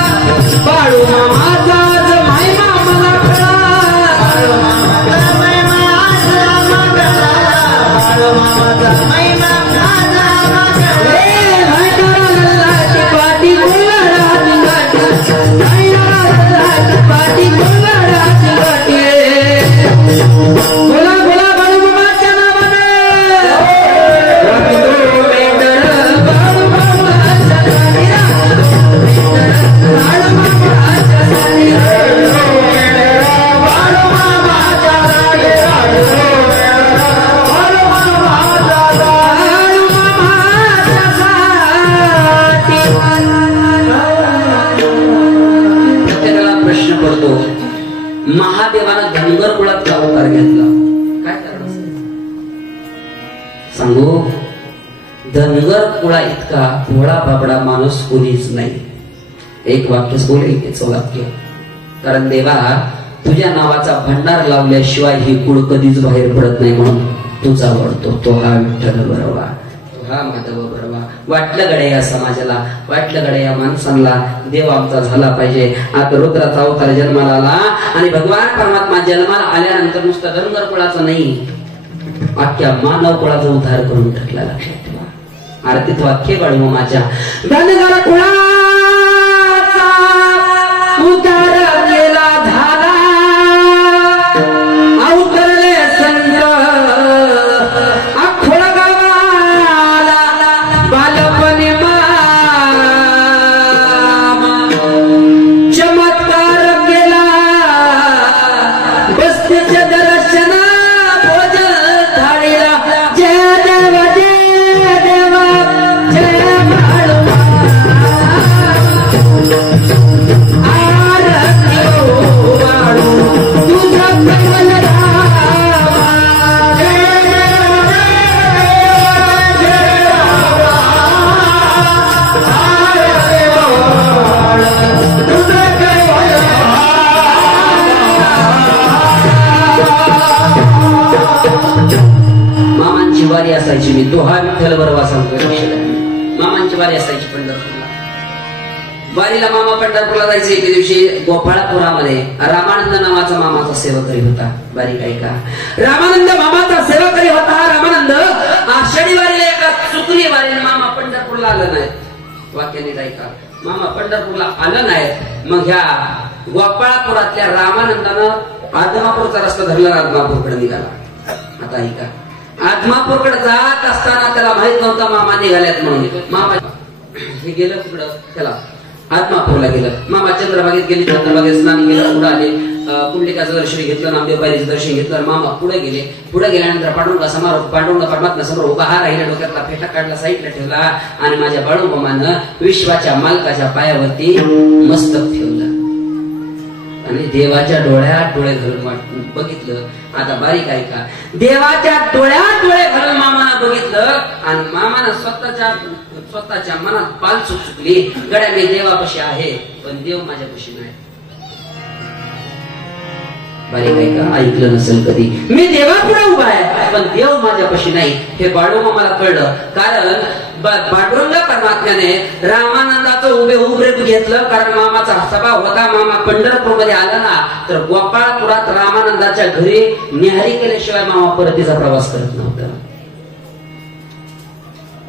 बाळू मामाचा जमाई मामाला कळाला, बाळू मामाचा महिमा आजला कळाला, बाळू मामाचा महिमा आजला कळाला. ए भंडारा ललाटी पाटी घोंगडाची गाठी, भंडारा ललाटी पाटी घोंगडाची गाठी, बोला बोला बाळू मामाच्या नावाने, राखितो पेंडर बाळू मामाच्या साठी, राखितो पेंडर बाळू मामाच्या साठी, राखितो पेंडर बाळू मामाच्या साठी, राखितो पेंडर बाळू मामाच्या साठी, प्रत्येकाला प्रश्न पडतो, महादेवानं धनगर कुळातला अवतार घेतला, काय कारण असेल? सांगू, धनगर कुळा इतका भोळा बाबडा माणूस कोणीच नाही. एक वाक्यच बोलेल, त्याचं वाक्य, कारण देवा तुझ्या नावाचा भंडार लावल्याशिवाय ही कुळ कधीच बाहेर पडत नाही, म्हणून तुझा आवडतो तो हा विठ्ठल बरोवा, तो हा माधव बरोवा. वाटलं गड्या या समाजाला, वाटलं गड्या या माणसांना देव आमचा झाला पाहिजे. आता रुद्राचा अवतार जन्माला आला आणि भगवान परमात्मा जन्माला आल्यानंतर नुसतं धनगर कुळाचा नाही, अख्ख्या मानव कुळाचा उद्धार करून टाकला, लक्षात ठेवा. आरतीत वाक्य बाळू मामाच्या, धनगर कुळाचा उद्धार केला झाला, अवतरले संत अखोड गावाला, बालपणी चमत्कार केला, बस्तीच्या दर्शन भोजन थाळीला, जय देवा जय देवा जय बाळू आरती हो बाळू तुझा कमल रामा, जय देवा जय बाळू आरती हो बाळू तुझा कमल मामांची वारी असायची. मी तो हा विठ्ठल बरोबर सांगतोय, मामांची वारी असायची पंढरपूरला. वारीला मामा पंढरपूरला जायचे. एके दिवशी गोपाळपुरामध्ये रामानंद नावाचा मामाचा सेवकरी होता. बारीक ऐका, रामानंद मामाचा सेवकरी होता. रामानंद आषाढी वारीला एका चुकली वारीला मामा पंढरपूरला आला नाही. वाक्याने ऐका, मामा पंढरपूरला आलं नाही, मग ह्या गोपाळपुरातल्या रामानंदानं आदमापूरचा रस्ता धरला, आदमापूरकडे निघाला. आता ऐका, आदमापूरकडे जात असताना त्याला माहित नव्हता मामा निघाल्यात म्हणून. मामा हे गेलं तिकडं, त्याला आदमापूरला गेलं. मामा चंद्रभागेत गेले, चंद्रभागेत स्नान केलं, पुढे आले, पुंडलिकाचं दर्शन घेतलं, नामदेवबाईचं दर्शन घेतलं. मामा पुढे गेले. पुढे गेल्यानंतर पांडुरंग परमात्मा समोर उभा हा राहिला, डोक्यातला फेटा काढला, साईडला ठेवला आणि माझ्या बाळूमामानं विश्वाच्या मालकाच्या पायावरती मस्तक ठेवलं आणि देवाच्या डोळ्यात डोळे घालून बघितलं. आता बारीक ऐका, देवाच्या डोळ्यात डोळे घालून मामानं बघितलं आणि मामानं स्वतःच्या मनात पाल चुकली, गड्या मी देवापाशी आहे पण देव माझ्यापाशी नाही. बारीक ऐका, ऐकलं नसेल कधी, मी देवापुढे उभा आहे पण देव माझ्यापाशी नाही. हे बाळूमामाला कळलं, कारण पांडुरंग परमात्म्याने रामानंदाचं उभे रूप घेतलं. कारण मामाचा सभा होता, मामा पंढरपूरमध्ये आला ना तर गोपाळपुरात रामानंदाच्या घरी निहारी केल्याशिवाय मामा परतीचा प्रवास करत नव्हता.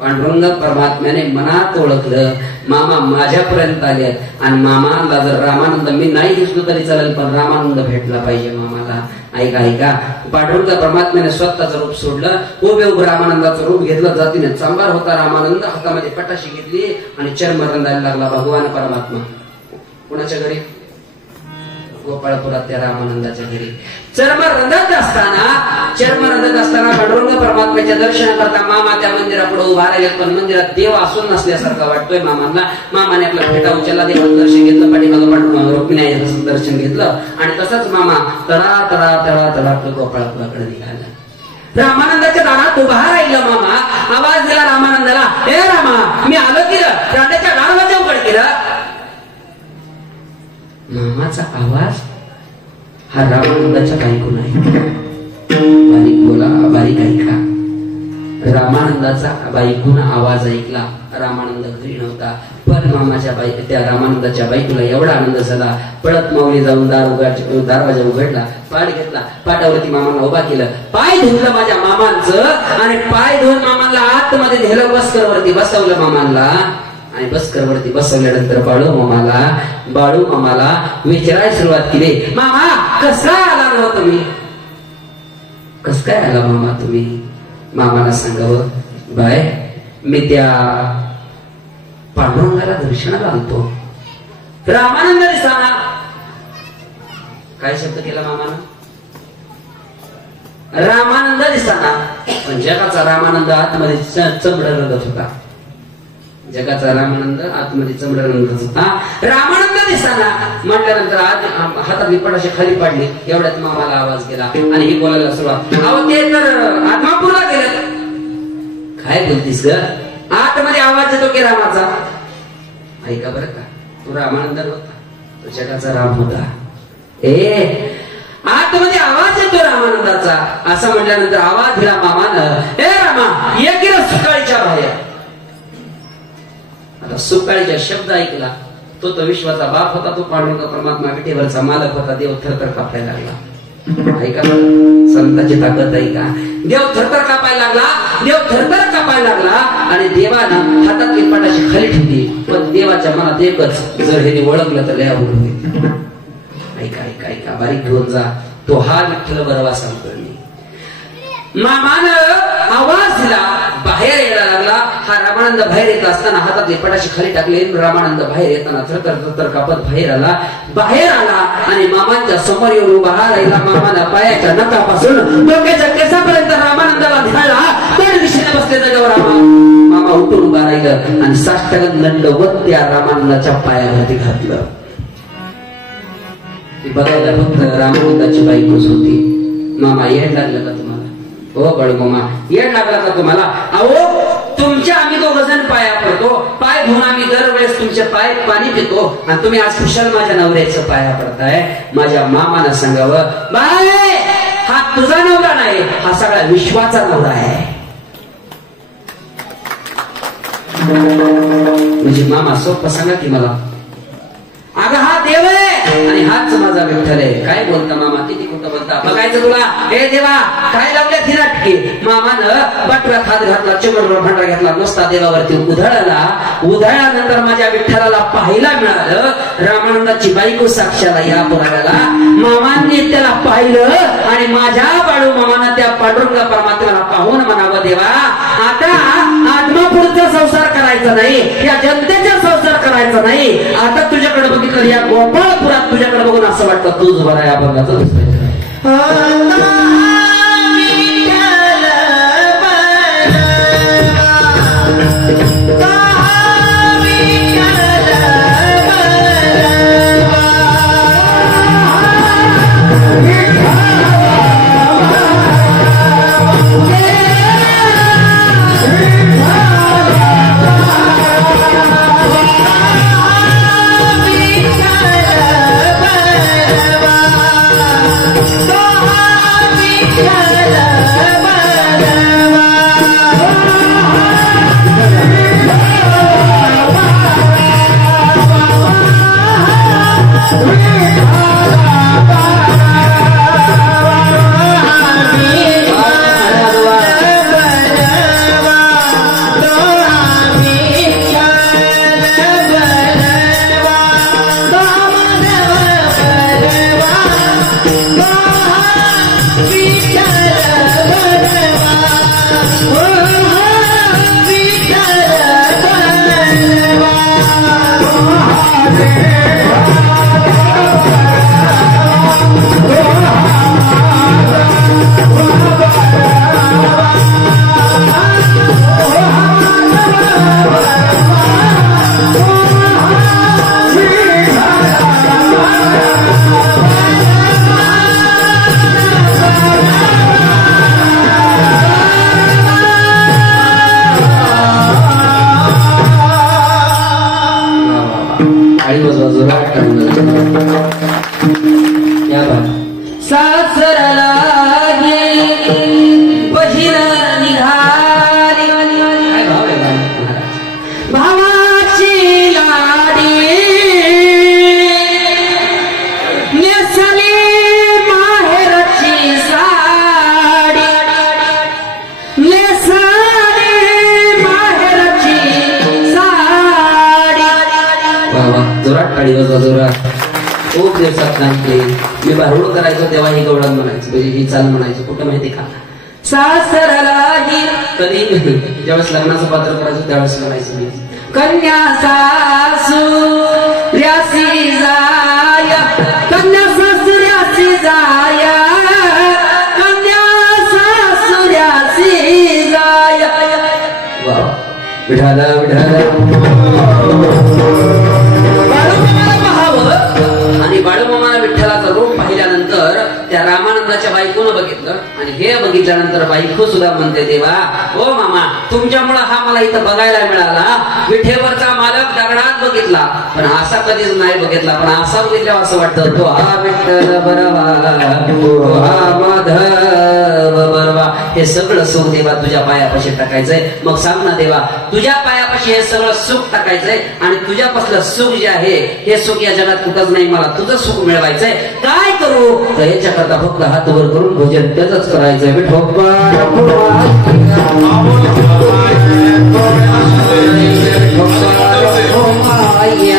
पांडुरंग परमात्म्याने मनात ओळखलं, मामा माझ्यापर्यंत आले आणि मामाला जर रामानंद मी नाही दिसलो तरी चालेल पण रामानंद भेटला पाहिजे मामाला. ऐका ऐका, पांडुरंग परमात्म्याने स्वतःचं रूप सोडलं, उभे रामानंदाचं रूप घेतलं. जातीने चांभार होता रामानंद, हातामध्ये पटाशी घेतली आणि चर्म रंगायला लागला भगवान परमात्मा. कुणाच्या घरी? गोपाळपुरात त्या रामानंदाच्या घरी. चर्म रंगत असताना पांडुरंग परमात्म्याच्या दर्शनाकरता मामा त्या मंदिरापुढे उभा राहिले, पण मंदिरात देव असून नसल्यासारखा वाटतोय मामांना. मामाने आपला फेटा उचलला, देवाचं दर्शन घेतलं, पाठीमागं पांडुरंग रुक्मिणी दर्शन घेतलं आणि तसंच मामा तडा तडा तडा तडा गोपाळपुराकडे निघाला. रामानंदाच्या दारात उभा राहिला मामा. आवाज दिला रामानंदाला, हे रामा मी आलो की रांड्याच्या दाराला उघड केलं. मामाचा आवाज हा रामानंदाच्या बायको नाही. बारीक बोला, बारीक ऐका. रामानंदाचा बायकोनं आवाज ऐकला. रामानंद घरी नव्हता, पण मामाच्या त्या रामानंदाच्या बायकोला एवढा आनंद झाला, पळत माऊली जाऊन दरवाजा उघडला, पाठ घेतला, पाटावरती मामाला उभा केलं, पाय धुतलं माझ्या मामांचं आणि पाय धुवून मामाला आतमध्ये नेलं, बसकरवरती बसवलं मामाला आणि बसकरवरती बसवल्यानंतर बाळू मामाला विचारायला सुरुवात केली, मामा कस काय आला ना तुम्ही? कस काय आला मामा तुम्ही? मामाला सांगावं, बाय मी त्या पांडुरंगाला दर्शनाला आलतो. रामानंद दिसाना. काय शब्द केला मामानं? रामानंद दिसाना. पण जगाचा रामानंद आतमध्ये चमड रंगत होता. जगाचा रामानंद आतमध्ये चमड रंगत होता. रामानंद दिसाना म्हटल्यानंतर हातात पटाशी खाली पाडली. एवढ्यात मामाला आवाज गेला आणि ही बोलायला सुरुवात, अहो ते तर आदमापूरला गेलं. काय बोलतीस ग? आतमध्ये आवाज येतो की रामाचा. ऐका बरं का, तो रामानंद होता, तो जगाचा राम होता. आतमध्ये आवाज येतो रामानंदाचा. असं म्हटल्यानंतर आवाज दिला मामानं, हे रामा ये की सुकाळीच्या बाहेर. आता सुकाळीचा शब्द ऐकला, तो विश्वाचा बाप होता, तो पांडुरंग परमात्मा विठेवरचा मालक होता. देव थरथर कापायला लागला. ऐका संतांची ताकद ऐका. देव थरथर कापायला लागला आणि देवानं हातातली पटाशी खाली ठेवली. पण देवाच्या मनात एकच, जर हे ओळखलं तर लय अवघड होईल. ऐका ऐका ऐका, बारीक घेऊन जा. तो हा विठ्ठल बरवा सांगतो मी. मामानं आवाज दिला, बाहेर यायला लागला. हा रामानंद बाहेर येत असताना हातातली पटाशी खाली टाकली. रामानंद बाहेर येताना थरथर कापत बाहेर आला आणि मामांच्या समोर येऊन उभा राहिला. मामाला पायाच्या नखापासून डोक्याच्या केसापर्यंत रामानंदाला ढाळला. दोन दिशेने बसले जागेवर मामा उठून उभा राहिलं आणि साष्टांग दंडवत त्या रामानंदाच्या पायावरती घातलं. बघायला फक्त रामानंदाची बायकोच होती. मामा येड लागलं का तुम्हाला? हो बाळू मामा येड लागला का तुम्हाला? अहो तुमच्या आम्ही दोघ जण पाया पडतो, पाय धुवून आम्ही दरवेळेस तुमचे पाय पाणी पितो आणि तुम्ही आज कुशल माझ्या नवऱ्याचं पाया पडताय. माझ्या मामानं सांगावं, बाय हा तुझा नवरा नाही, हा सगळ्या विश्वाचा नवरा आहे. म्हणजे मामा सोपं सांगा की मला, अगं हा देव आहे आणि हाच माझा विठ्ठल आहे. काय बोलता मामा, किती कुठं बोलता? बघायचं तुला. हे देवा काय लावल्या ती नाटके. मामानं बटव्यात हात घातला, चिमरवर भांडा घेतला, नुसता देवावरती उधळल्यानंतर माझ्या विठ्ठलाला पाहायला मिळालं. रामानंदाची बायको साक्षाला या पुराव्याला मामांनी त्याला पाहिलं आणि माझ्या बाळू मामानं त्या पांडुरंग परमात्म्याला पाहून म्हणावं, देवा आता आत्मापुरचा संसार करायचा नाही, या जनतेचा संसार करायचा नाही. आता तुझ्याकडे बघितलं, या गोपाळपुरात तुझ्याकडे बघून असं वाटतं तूच बरा या बघाचं. खूप दिवसात नाही मी बारूड करायचो तेव्हा ही गवळण म्हणायचं, म्हणजे ही चाल म्हणायचं. कुठं माहिती का, सासरलाही कधी ज्यावेळेस लग्नाचं पात्र करायचं त्यावेळेस म्हणायचं मी, कन्या सासुऱ्यासी जाय, कन्या सासुऱ्यासी जाय, कन्या सासुऱ्यासी जाय. वा विठाला आणि बाळूमामाला विठ्ठलाचं रूप पाहिल्यानंतर त्या रामानंदाच्या बायकोनं बघितलं आणि हे बघितल्यानंतर बायको सुद्धा म्हणते, देवा हो मामा तुमच्यामुळे हा मला इथं बघायला मिळाला. विठेवरचा मालक दगडात बघितला पण असा कधीच नाही बघितला, पण असा बघितल्यावर असं वाटतं तो हा विठ्ठल बरवा, तो हा माधव बरवा. हे सगळं सुख देवा तुझ्या पायापाशी टाकायचंय. मग सांग ना देवा, तुझ्या पायापाशी हे सगळं सुख टाकायचंय आणि तुझ्यापासलं सुख जे आहे हे सुख या जगात कुठंच नाही, मला तुझं सुख मिळवायचंय. काय करू तर याच्याकरता फक्त हात वर करून भोजन त्याच करायचंय. भगवान की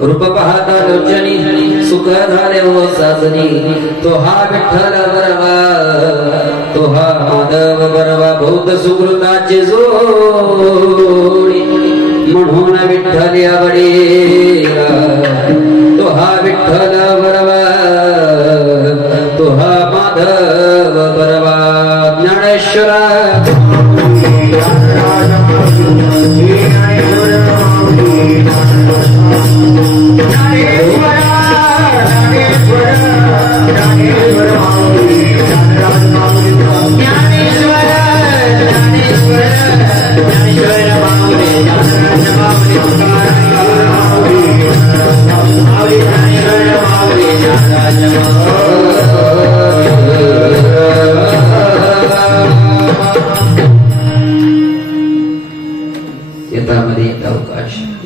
रूप पाहता लोचनी सुख झाले हो साजनी तो हा विठ्ठल बरवा तो हा माधव बरवा बहुत सुकृताचे जोडी म्हणून विठ्ठल आवडीला तो हा विठ्ठल बरवा तो हा माधव बरवा ज्ञानेश्वरा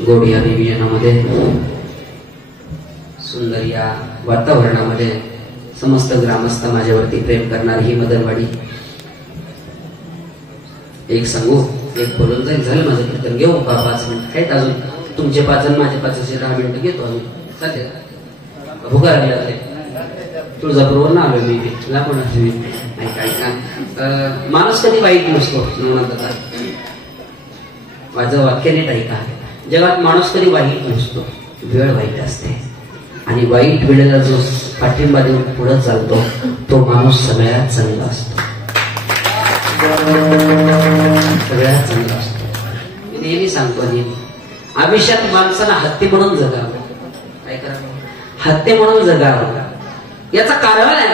गोडी या नियोजनामध्ये सुंदर या वातावरणामध्ये समस्त ग्रामस्थ माझ्यावरती प्रेम करणारी ही मदनवाडी एक सांगू एक बोलून जाईल झालं माझं कीर्तन घेऊ का 5 मिनिट आहेत अजून तुमचे 5 आणि माझे 5 असे 10 मिनिटं घेतो अजून चालेल भुका लागले तुळजापूरवर ना आलो मी लांबून काय माणूस कधी वाईट नसतो माझं वाक्य नीट ऐका जगात माणूस कधी वाईट नसतो वेळ वाईट असते आणि वाईट वेळेला जो पाठिंबा देऊन पुढे चालतो तो माणूस सगळ्यात चांगला असतो सगळ्यात चांगला असतो मी नेहमी सांगतो नेहमी आयुष्यात माणसाला हत्ती म्हणून जगावं काय करावं हत्ती म्हणून जगावं याचं कारण आहे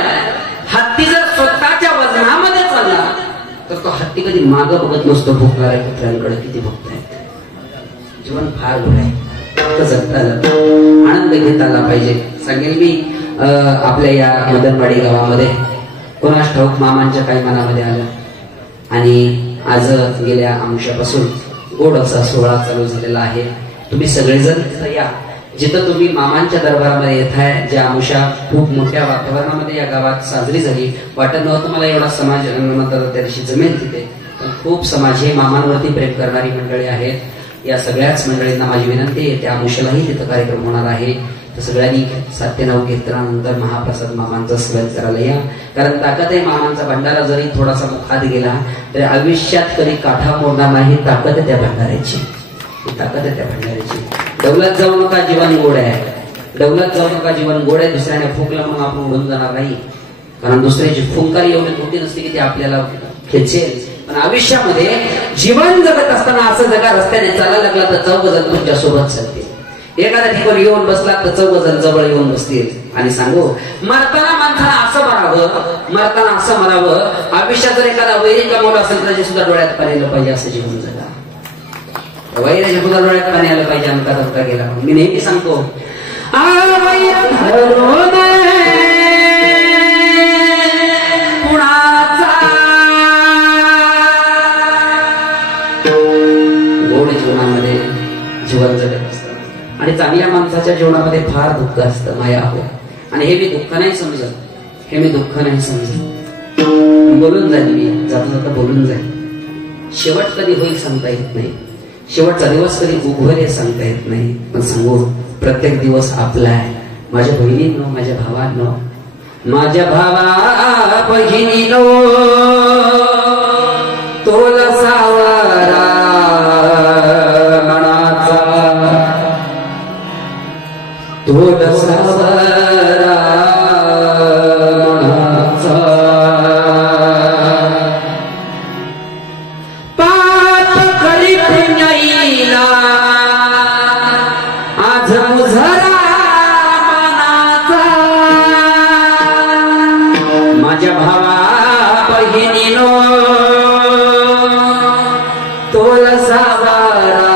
हत्ती जर स्वतःच्या वजनामध्ये चालला तर तो हत्ती कधी मागं बघत नसतो भुकणाऱ्या कुत्र्यांकडे किती बघतायत जीवन फार गोड आहे फक्त जगता आलं आनंद घेता आला पाहिजे सांगेल मी आपल्या या मदनवाडी गावामध्ये कोणास ठाऊक मामांच्या काही मनामध्ये आलं आणि आज गेल्या आमुष्यापासून गोड असा सोहळा चालू झालेला आहे तुम्ही सगळेजण या जिथं तुम्ही मामांच्या दरबारामध्ये येत आहे ज्या आमुषा खूप मोठ्या वातावरणामध्ये या गावात साजरी झाली वाटत नव्हतं मला एवढा समाज त्या दिवशी जमेल तिथे पण खूप समाज हे मामांवरती प्रेम करणारी मंडळी आहेत या सगळ्याच मंडळींना माझी विनंती आहे त्या आमुषालाही तिथं कार्यक्रम होणार आहे तर सगळ्यांनी 7 ते 9 कीर्तनानंतर महाप्रसाद मामांचा स्वीकार करायला या कारण ताकद आहे मामांचा भंडारा जरी थोडासा मुखात गेला तरी आयुष्यात कधी काठा मोडणार नाही ताकद आहे त्या भंडाऱ्याची ताकद आहे त्या भंडाऱ्याची डौलत जाऊ नका जीवन गोड आहे डौलत जाऊ नका जीवन गोड आहे दुसऱ्याने फुंकला म्हणून आपण उडून जाणार नाही कारण दुसऱ्याची फुंकारी एवढी मोठी नसते की ती आपल्याला खेचेल पण आयुष्यामध्ये जीवन जगत असताना असं जगा रस्त्याने चालायला लागला तर 4 जण तुमच्या सोबत चालतील एखाद्या ठिकाणी येऊन बसला तर 4 जण जवळ येऊन बसतील आणि सांगू मरताना माणसाला असं मरताना असं मरावं आयुष्यात जर एखादा वैरी कमावला असेल त्याच्या सुद्धा डोळ्यात पाणी आलं पाहिजे असं जीवन जगा वैराच्या सुद्धा डोळ्यात पाणी आलं पाहिजे अंका धक्का गेला मी नेहमी सांगतो गोड जीवनामध्ये जीवन जगत असतं आणि चांगल्या माणसाच्या जीवनामध्ये फार दुःख असतं माया हो आणि हे मी दुःख नाही समजत बोलून जाईल मी जाता जाता बोलून जाईल शेवट कधी होईल सांगता येत नाही शेवटचा दिवस कधी उभं हे सांगता येत नाही पण सांगू प्रत्येक दिवस आपला आहे माझ्या बहिणींनो माझ्या भावांनो माझ्या भावा बहिणीनो तोल सावा तोल सावरा मनाचा पाप करी पुण्याईला आज मुझरा मनाचा माझ्या भावा बहिणीनो तोल सावरा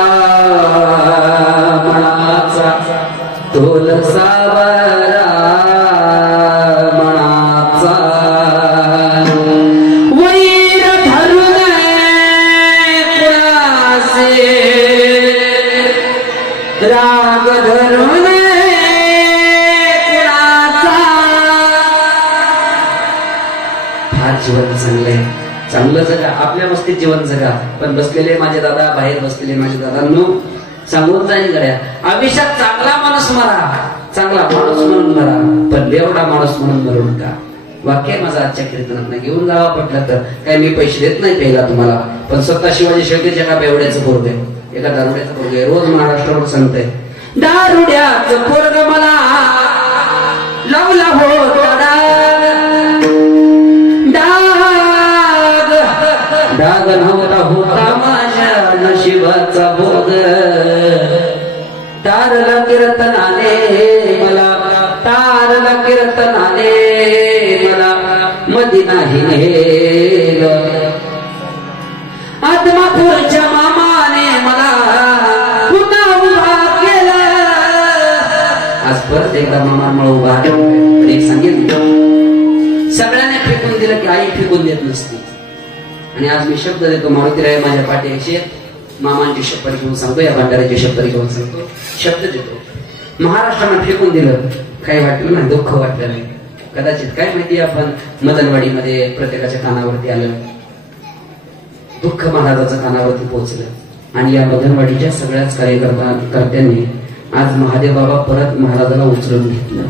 मनाचा तोल सावरा मनाचा वैर धरून कुणासे राग धरून कुणाचा फार जीवन चांगलंय चांगलं जगा आपल्या वस्तीत जीवन जगा पण बसलेले माझे दादा बाहेर बसलेले माझे दादांनो सांगून जाईल गड्या आयुष्यात चांगला माणूस मरा चांगला माणूस म्हणून मरा पण बेवडा माणूस म्हणून मरू नका वाक्य माझा आजच्या कीर्तनात घेऊन जावा पटलं तर काय मी पैसे देत नाही पहिला तुम्हाला पण स्वतः शिवाजी शेळकेच्या एका बेवड्याचं पोरग आहे एका दारुड्याचं पोरग आहे रोज महाराष्ट्रावर सांगतंय दारुड्याचं पोरग मला लावला होता डाग नव्हता होता माझ्या नशिबाचा भोग तारला कीर्तनाने मला तारला कीर्तनाने मला मदिनाही नेलं आत्मापूरच्या मामाने मला पुन्हा उभा केलं आज परत एकदा मामामुळे उभा पण एक सांगितलं सगळ्यांनी फेकून दिलं की आई फेकून देत नसती आणि आज मी शब्द देतो मारुतीराय माझ्या पाठीशी मामांची शपथ घेऊन सांगतो या भंडाऱ्याची शपथ घेऊन सांगतो शब्द देतो महाराष्ट्रानं फेकून दिलं काही वाटलं नाही दुःख वाटलं नाही कदाचित काय माहिती आपण मदनवाडीमध्ये प्रत्येकाच्या कानावरती आलं दुःख महाराजाच्या कानावरती पोहोचलं आणि या मदनवाडीच्या सगळ्याच कार्यकर्त्यांनी आज महादेव बाबा परत महाराजाला उचलून घेतलं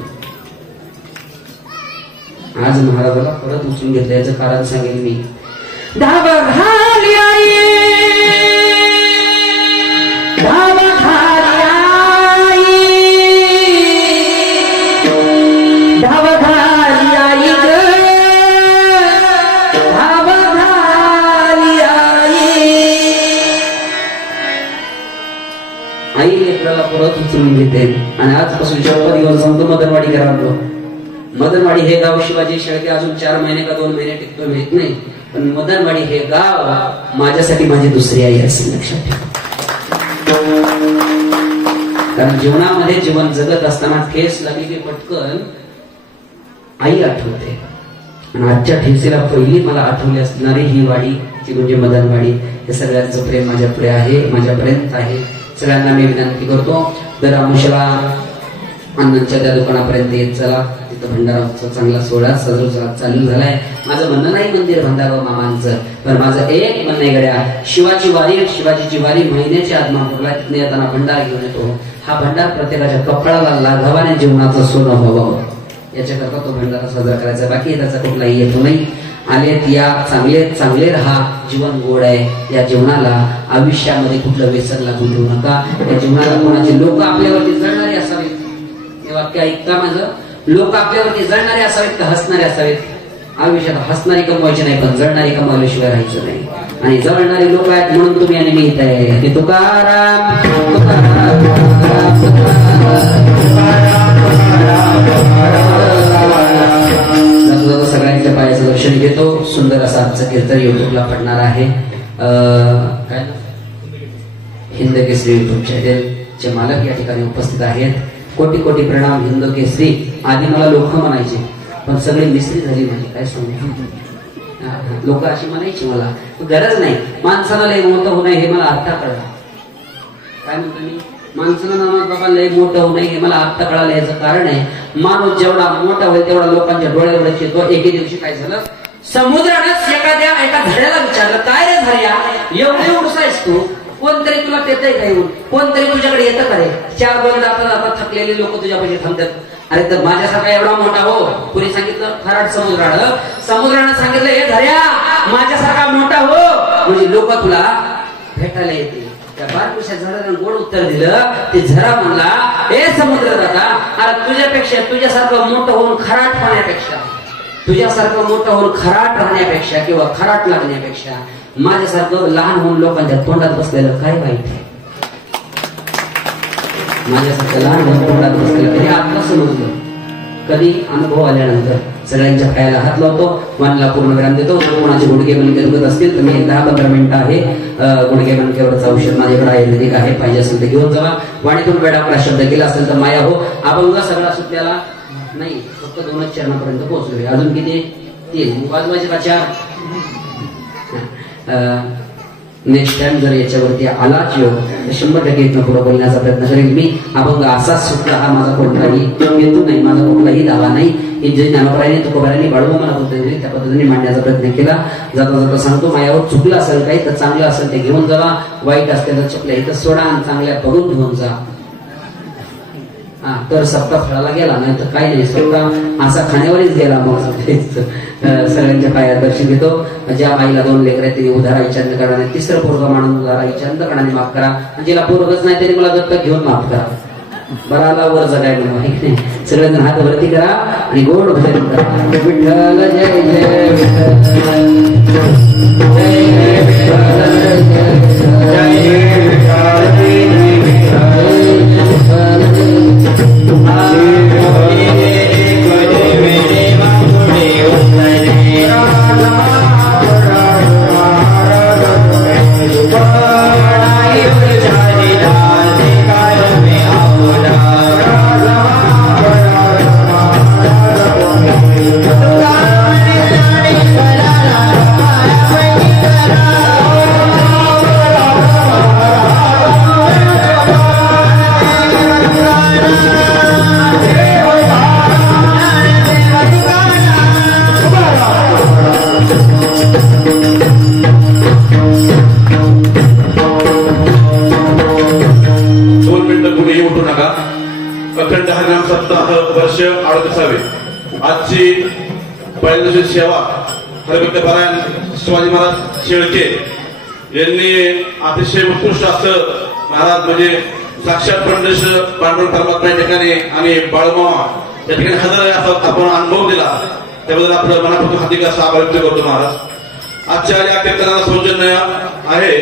आज महाराजाला परत उचलून घेतलं याचं कारण सांगेल मी धाव घाली आई धाव घाली आई धाव घाली आई ग धाव घाली आई लेकराला परत उचलून घेते आणि आजपासून 14 दिवस सांगतो मदनवाडी घरातलो मदनवाडी हे गाव शिवाजी शेळके अजून 4 महिने का 2 महिने टिकतो माहित नाही पण मदनवाडी हे गाव माझ्यासाठी माझी दुसरी आई असेल लक्षात ठेवा कारण जीवनामध्ये जीवन जगत असताना ठेस लागली की पटकन आई आठवते आणि आजच्या ठेसेला पहिली मला आठवली असणारी ही वाडी ती म्हणजे मदनवाडी हे सगळ्यांचं प्रेम माझ्या पुढे आहे माझ्यापर्यंत आहे सगळ्यांना मी विनंती करतो दर आमुषाला अण्णांच्या त्या दुकानापर्यंत येत चला भंडारा उत्सव चांगला सोहळा चालू झालाय माझं म्हणणं नाही मंदिर भंडारा मामांचं पण माझं एक म्हणणं आहे गड्या शिवाची वारी महिन्याच्या आत्मापूरला तिथे येताना भंडार घेऊन येतो हा भंडार प्रत्येकाच्या कपाळाला लाघवाने जीवनाचं सोनं व्हावं याच्याकरता तो भंडारा साजरा करायचा बाकी त्याचा कुठलाही येतो नाही आलेत या चांगले राहा जीवन गोड आहे या जीवनाला आयुष्यामध्ये कुठलं व्यसन लागू देऊ नका या जीवनाला कोणाचे लोक आपल्यावरती जळणारे असावेत हे वाक्य ऐकता माझं लोक आपल्यावरती जळणारे असावेत का हसणारे असावेत आयुष्यात हसणारी कमवायची नाही पण जळणारी कमवल्याशिवाय राहायचं नाही आणि जळणारे लोक आहेत म्हणून तुम्ही आणि मी इथे आहे तुकाराम सगळ्यांच्या पायाचं दर्शन घेतो सुंदर असं आजचं कीर्तन युट्यूबला पडणार आहे काय हिंद केसरी युट्यूब चॅनेलचे मालक या ठिकाणी उपस्थित आहेत कोटी कोटी प्रणाम हिंद केसरी आधी मला लोक म्हणायचे पण सगळी मिस्त्री झाली माझी काय सांगू लोक अशी म्हणायची मला गरज नाही माणसाला लय मोठं होऊ नये हे मला आत्ता कळलं काय म्हणतो मी माणसाला नामात बाबा लय मोठं होऊ नये हे मला आत्ता कळालं याचं कारण आहे माणूस जेवढा मोठा होईल तेवढा लोकांच्या डोळ्यावर येतो एके दिवशी काय झालं समुद्रानं एका झाड्याला विचारलं काय रे झाड्या एवढे उडसायस तू कोणतरी तुला देतय का येऊन कोणतरी तुझ्याकडे येतं का रे 4 दोन जाता थकलेले लोक तुझ्या पैसे थांबतात अरे तर माझ्यासारखा एवढा मोठा हो कोणी सांगितलं खराट समुद्रानं सांगितलं हे धर्या माझ्यासारखा मोठा हो म्हणजे लोक तुला भेटायला येते त्या बारकुशा झऱ्यानं गोड उत्तर दिलं. ते झरा म्हणला, ए समुद्र दादा, अरे तुझ्यापेक्षा तुझ्यासारखं मोठं होऊन खराट होण्यापेक्षा, तुझ्यासारखं मोठं होऊन खराट राहण्यापेक्षा किंवा खराट लागण्यापेक्षा माझ्यासारखं लहान होऊन लोकांच्या तोंडात बसलेलं काय वाईट आहे. माझ्यासारखं लहान होऊन तोंडात बसलेलं हे आता समजलं. कधी अनुभव आल्यानंतर सगळ्यांच्या पायाला हात लावतो, मनाला पूर्ण विराम देतो. कोणाचे गुडघे मणके दुखत असतील तर मी 10-15 मिनिटं आहे गुडघे मणक्यावरचं औषध माझ्याकडे आयुर्वेदिक आहे, पाहिजे असेल तर घेऊन जावा. वाणीतून वेडाकडा शब्द केला असेल तर माया हो. अभंग सगळा सुटल्याला नाही, फक्त 2च चरणापर्यंत पोहोचलोय. अजून किती? 3 वाजवायचे का 4? नेक्स्ट टाइम जर याच्यावरती आलाच योग तर 100% इथनं पुढे बोलण्याचा प्रयत्न करेल मी. अभंग असाच सुटला, हा माझा कोणताही हेतू नाही, माझा कुठलाही दावा नाही. हे जे ज्ञानोबराने तुकोबारांनी बाळूमामाला पद्धतीने त्या पद्धतीने मांडण्याचा प्रयत्न केला. जाता जाता सांगतो, मायावर चुकलं असेल काही तर चांगलं असेल ते घेऊन जावा, वाईट असलेलं चपल्या इथं सोडा आणि चांगल्या बघून घेऊन जा. तर सप्ताह फळाला गेला, नाही तर काही नाही, सप्ताह असा खाण्यावरच गेला. मग सगळ्यांच्या पायात दर्शन घेतो. ज्या आईला 2 लेकर आहेत तिने उधारा विचार करणारे, 3रं पोरगा मानून उधारा विचार करणारे माफ करा. जिला पोरगच नाही त्याने मला दत्तक घेऊन माफ करा. बराला वर जगाय नाही. सगळेजण हात वरती करा आणि गोड भजन करा. विठ्ठल जय जय आजची पहिल्या सेवा हरभक्तपरायण शिवाजी महाराज शेळके यांनी अतिशय उत्कृष्ट असं महाराज म्हणजे साक्षात पंडित पांडुरंग परमात्मा या ठिकाणी आणि बाळूमामा या ठिकाणी हजर आहे असा आपण अनुभव दिला. त्याबद्दल आपलं मनापासून हार्दिक असा आभार व्यक्त करतो महाराज. आजच्या या कीर्तनाला सौजन्य आहे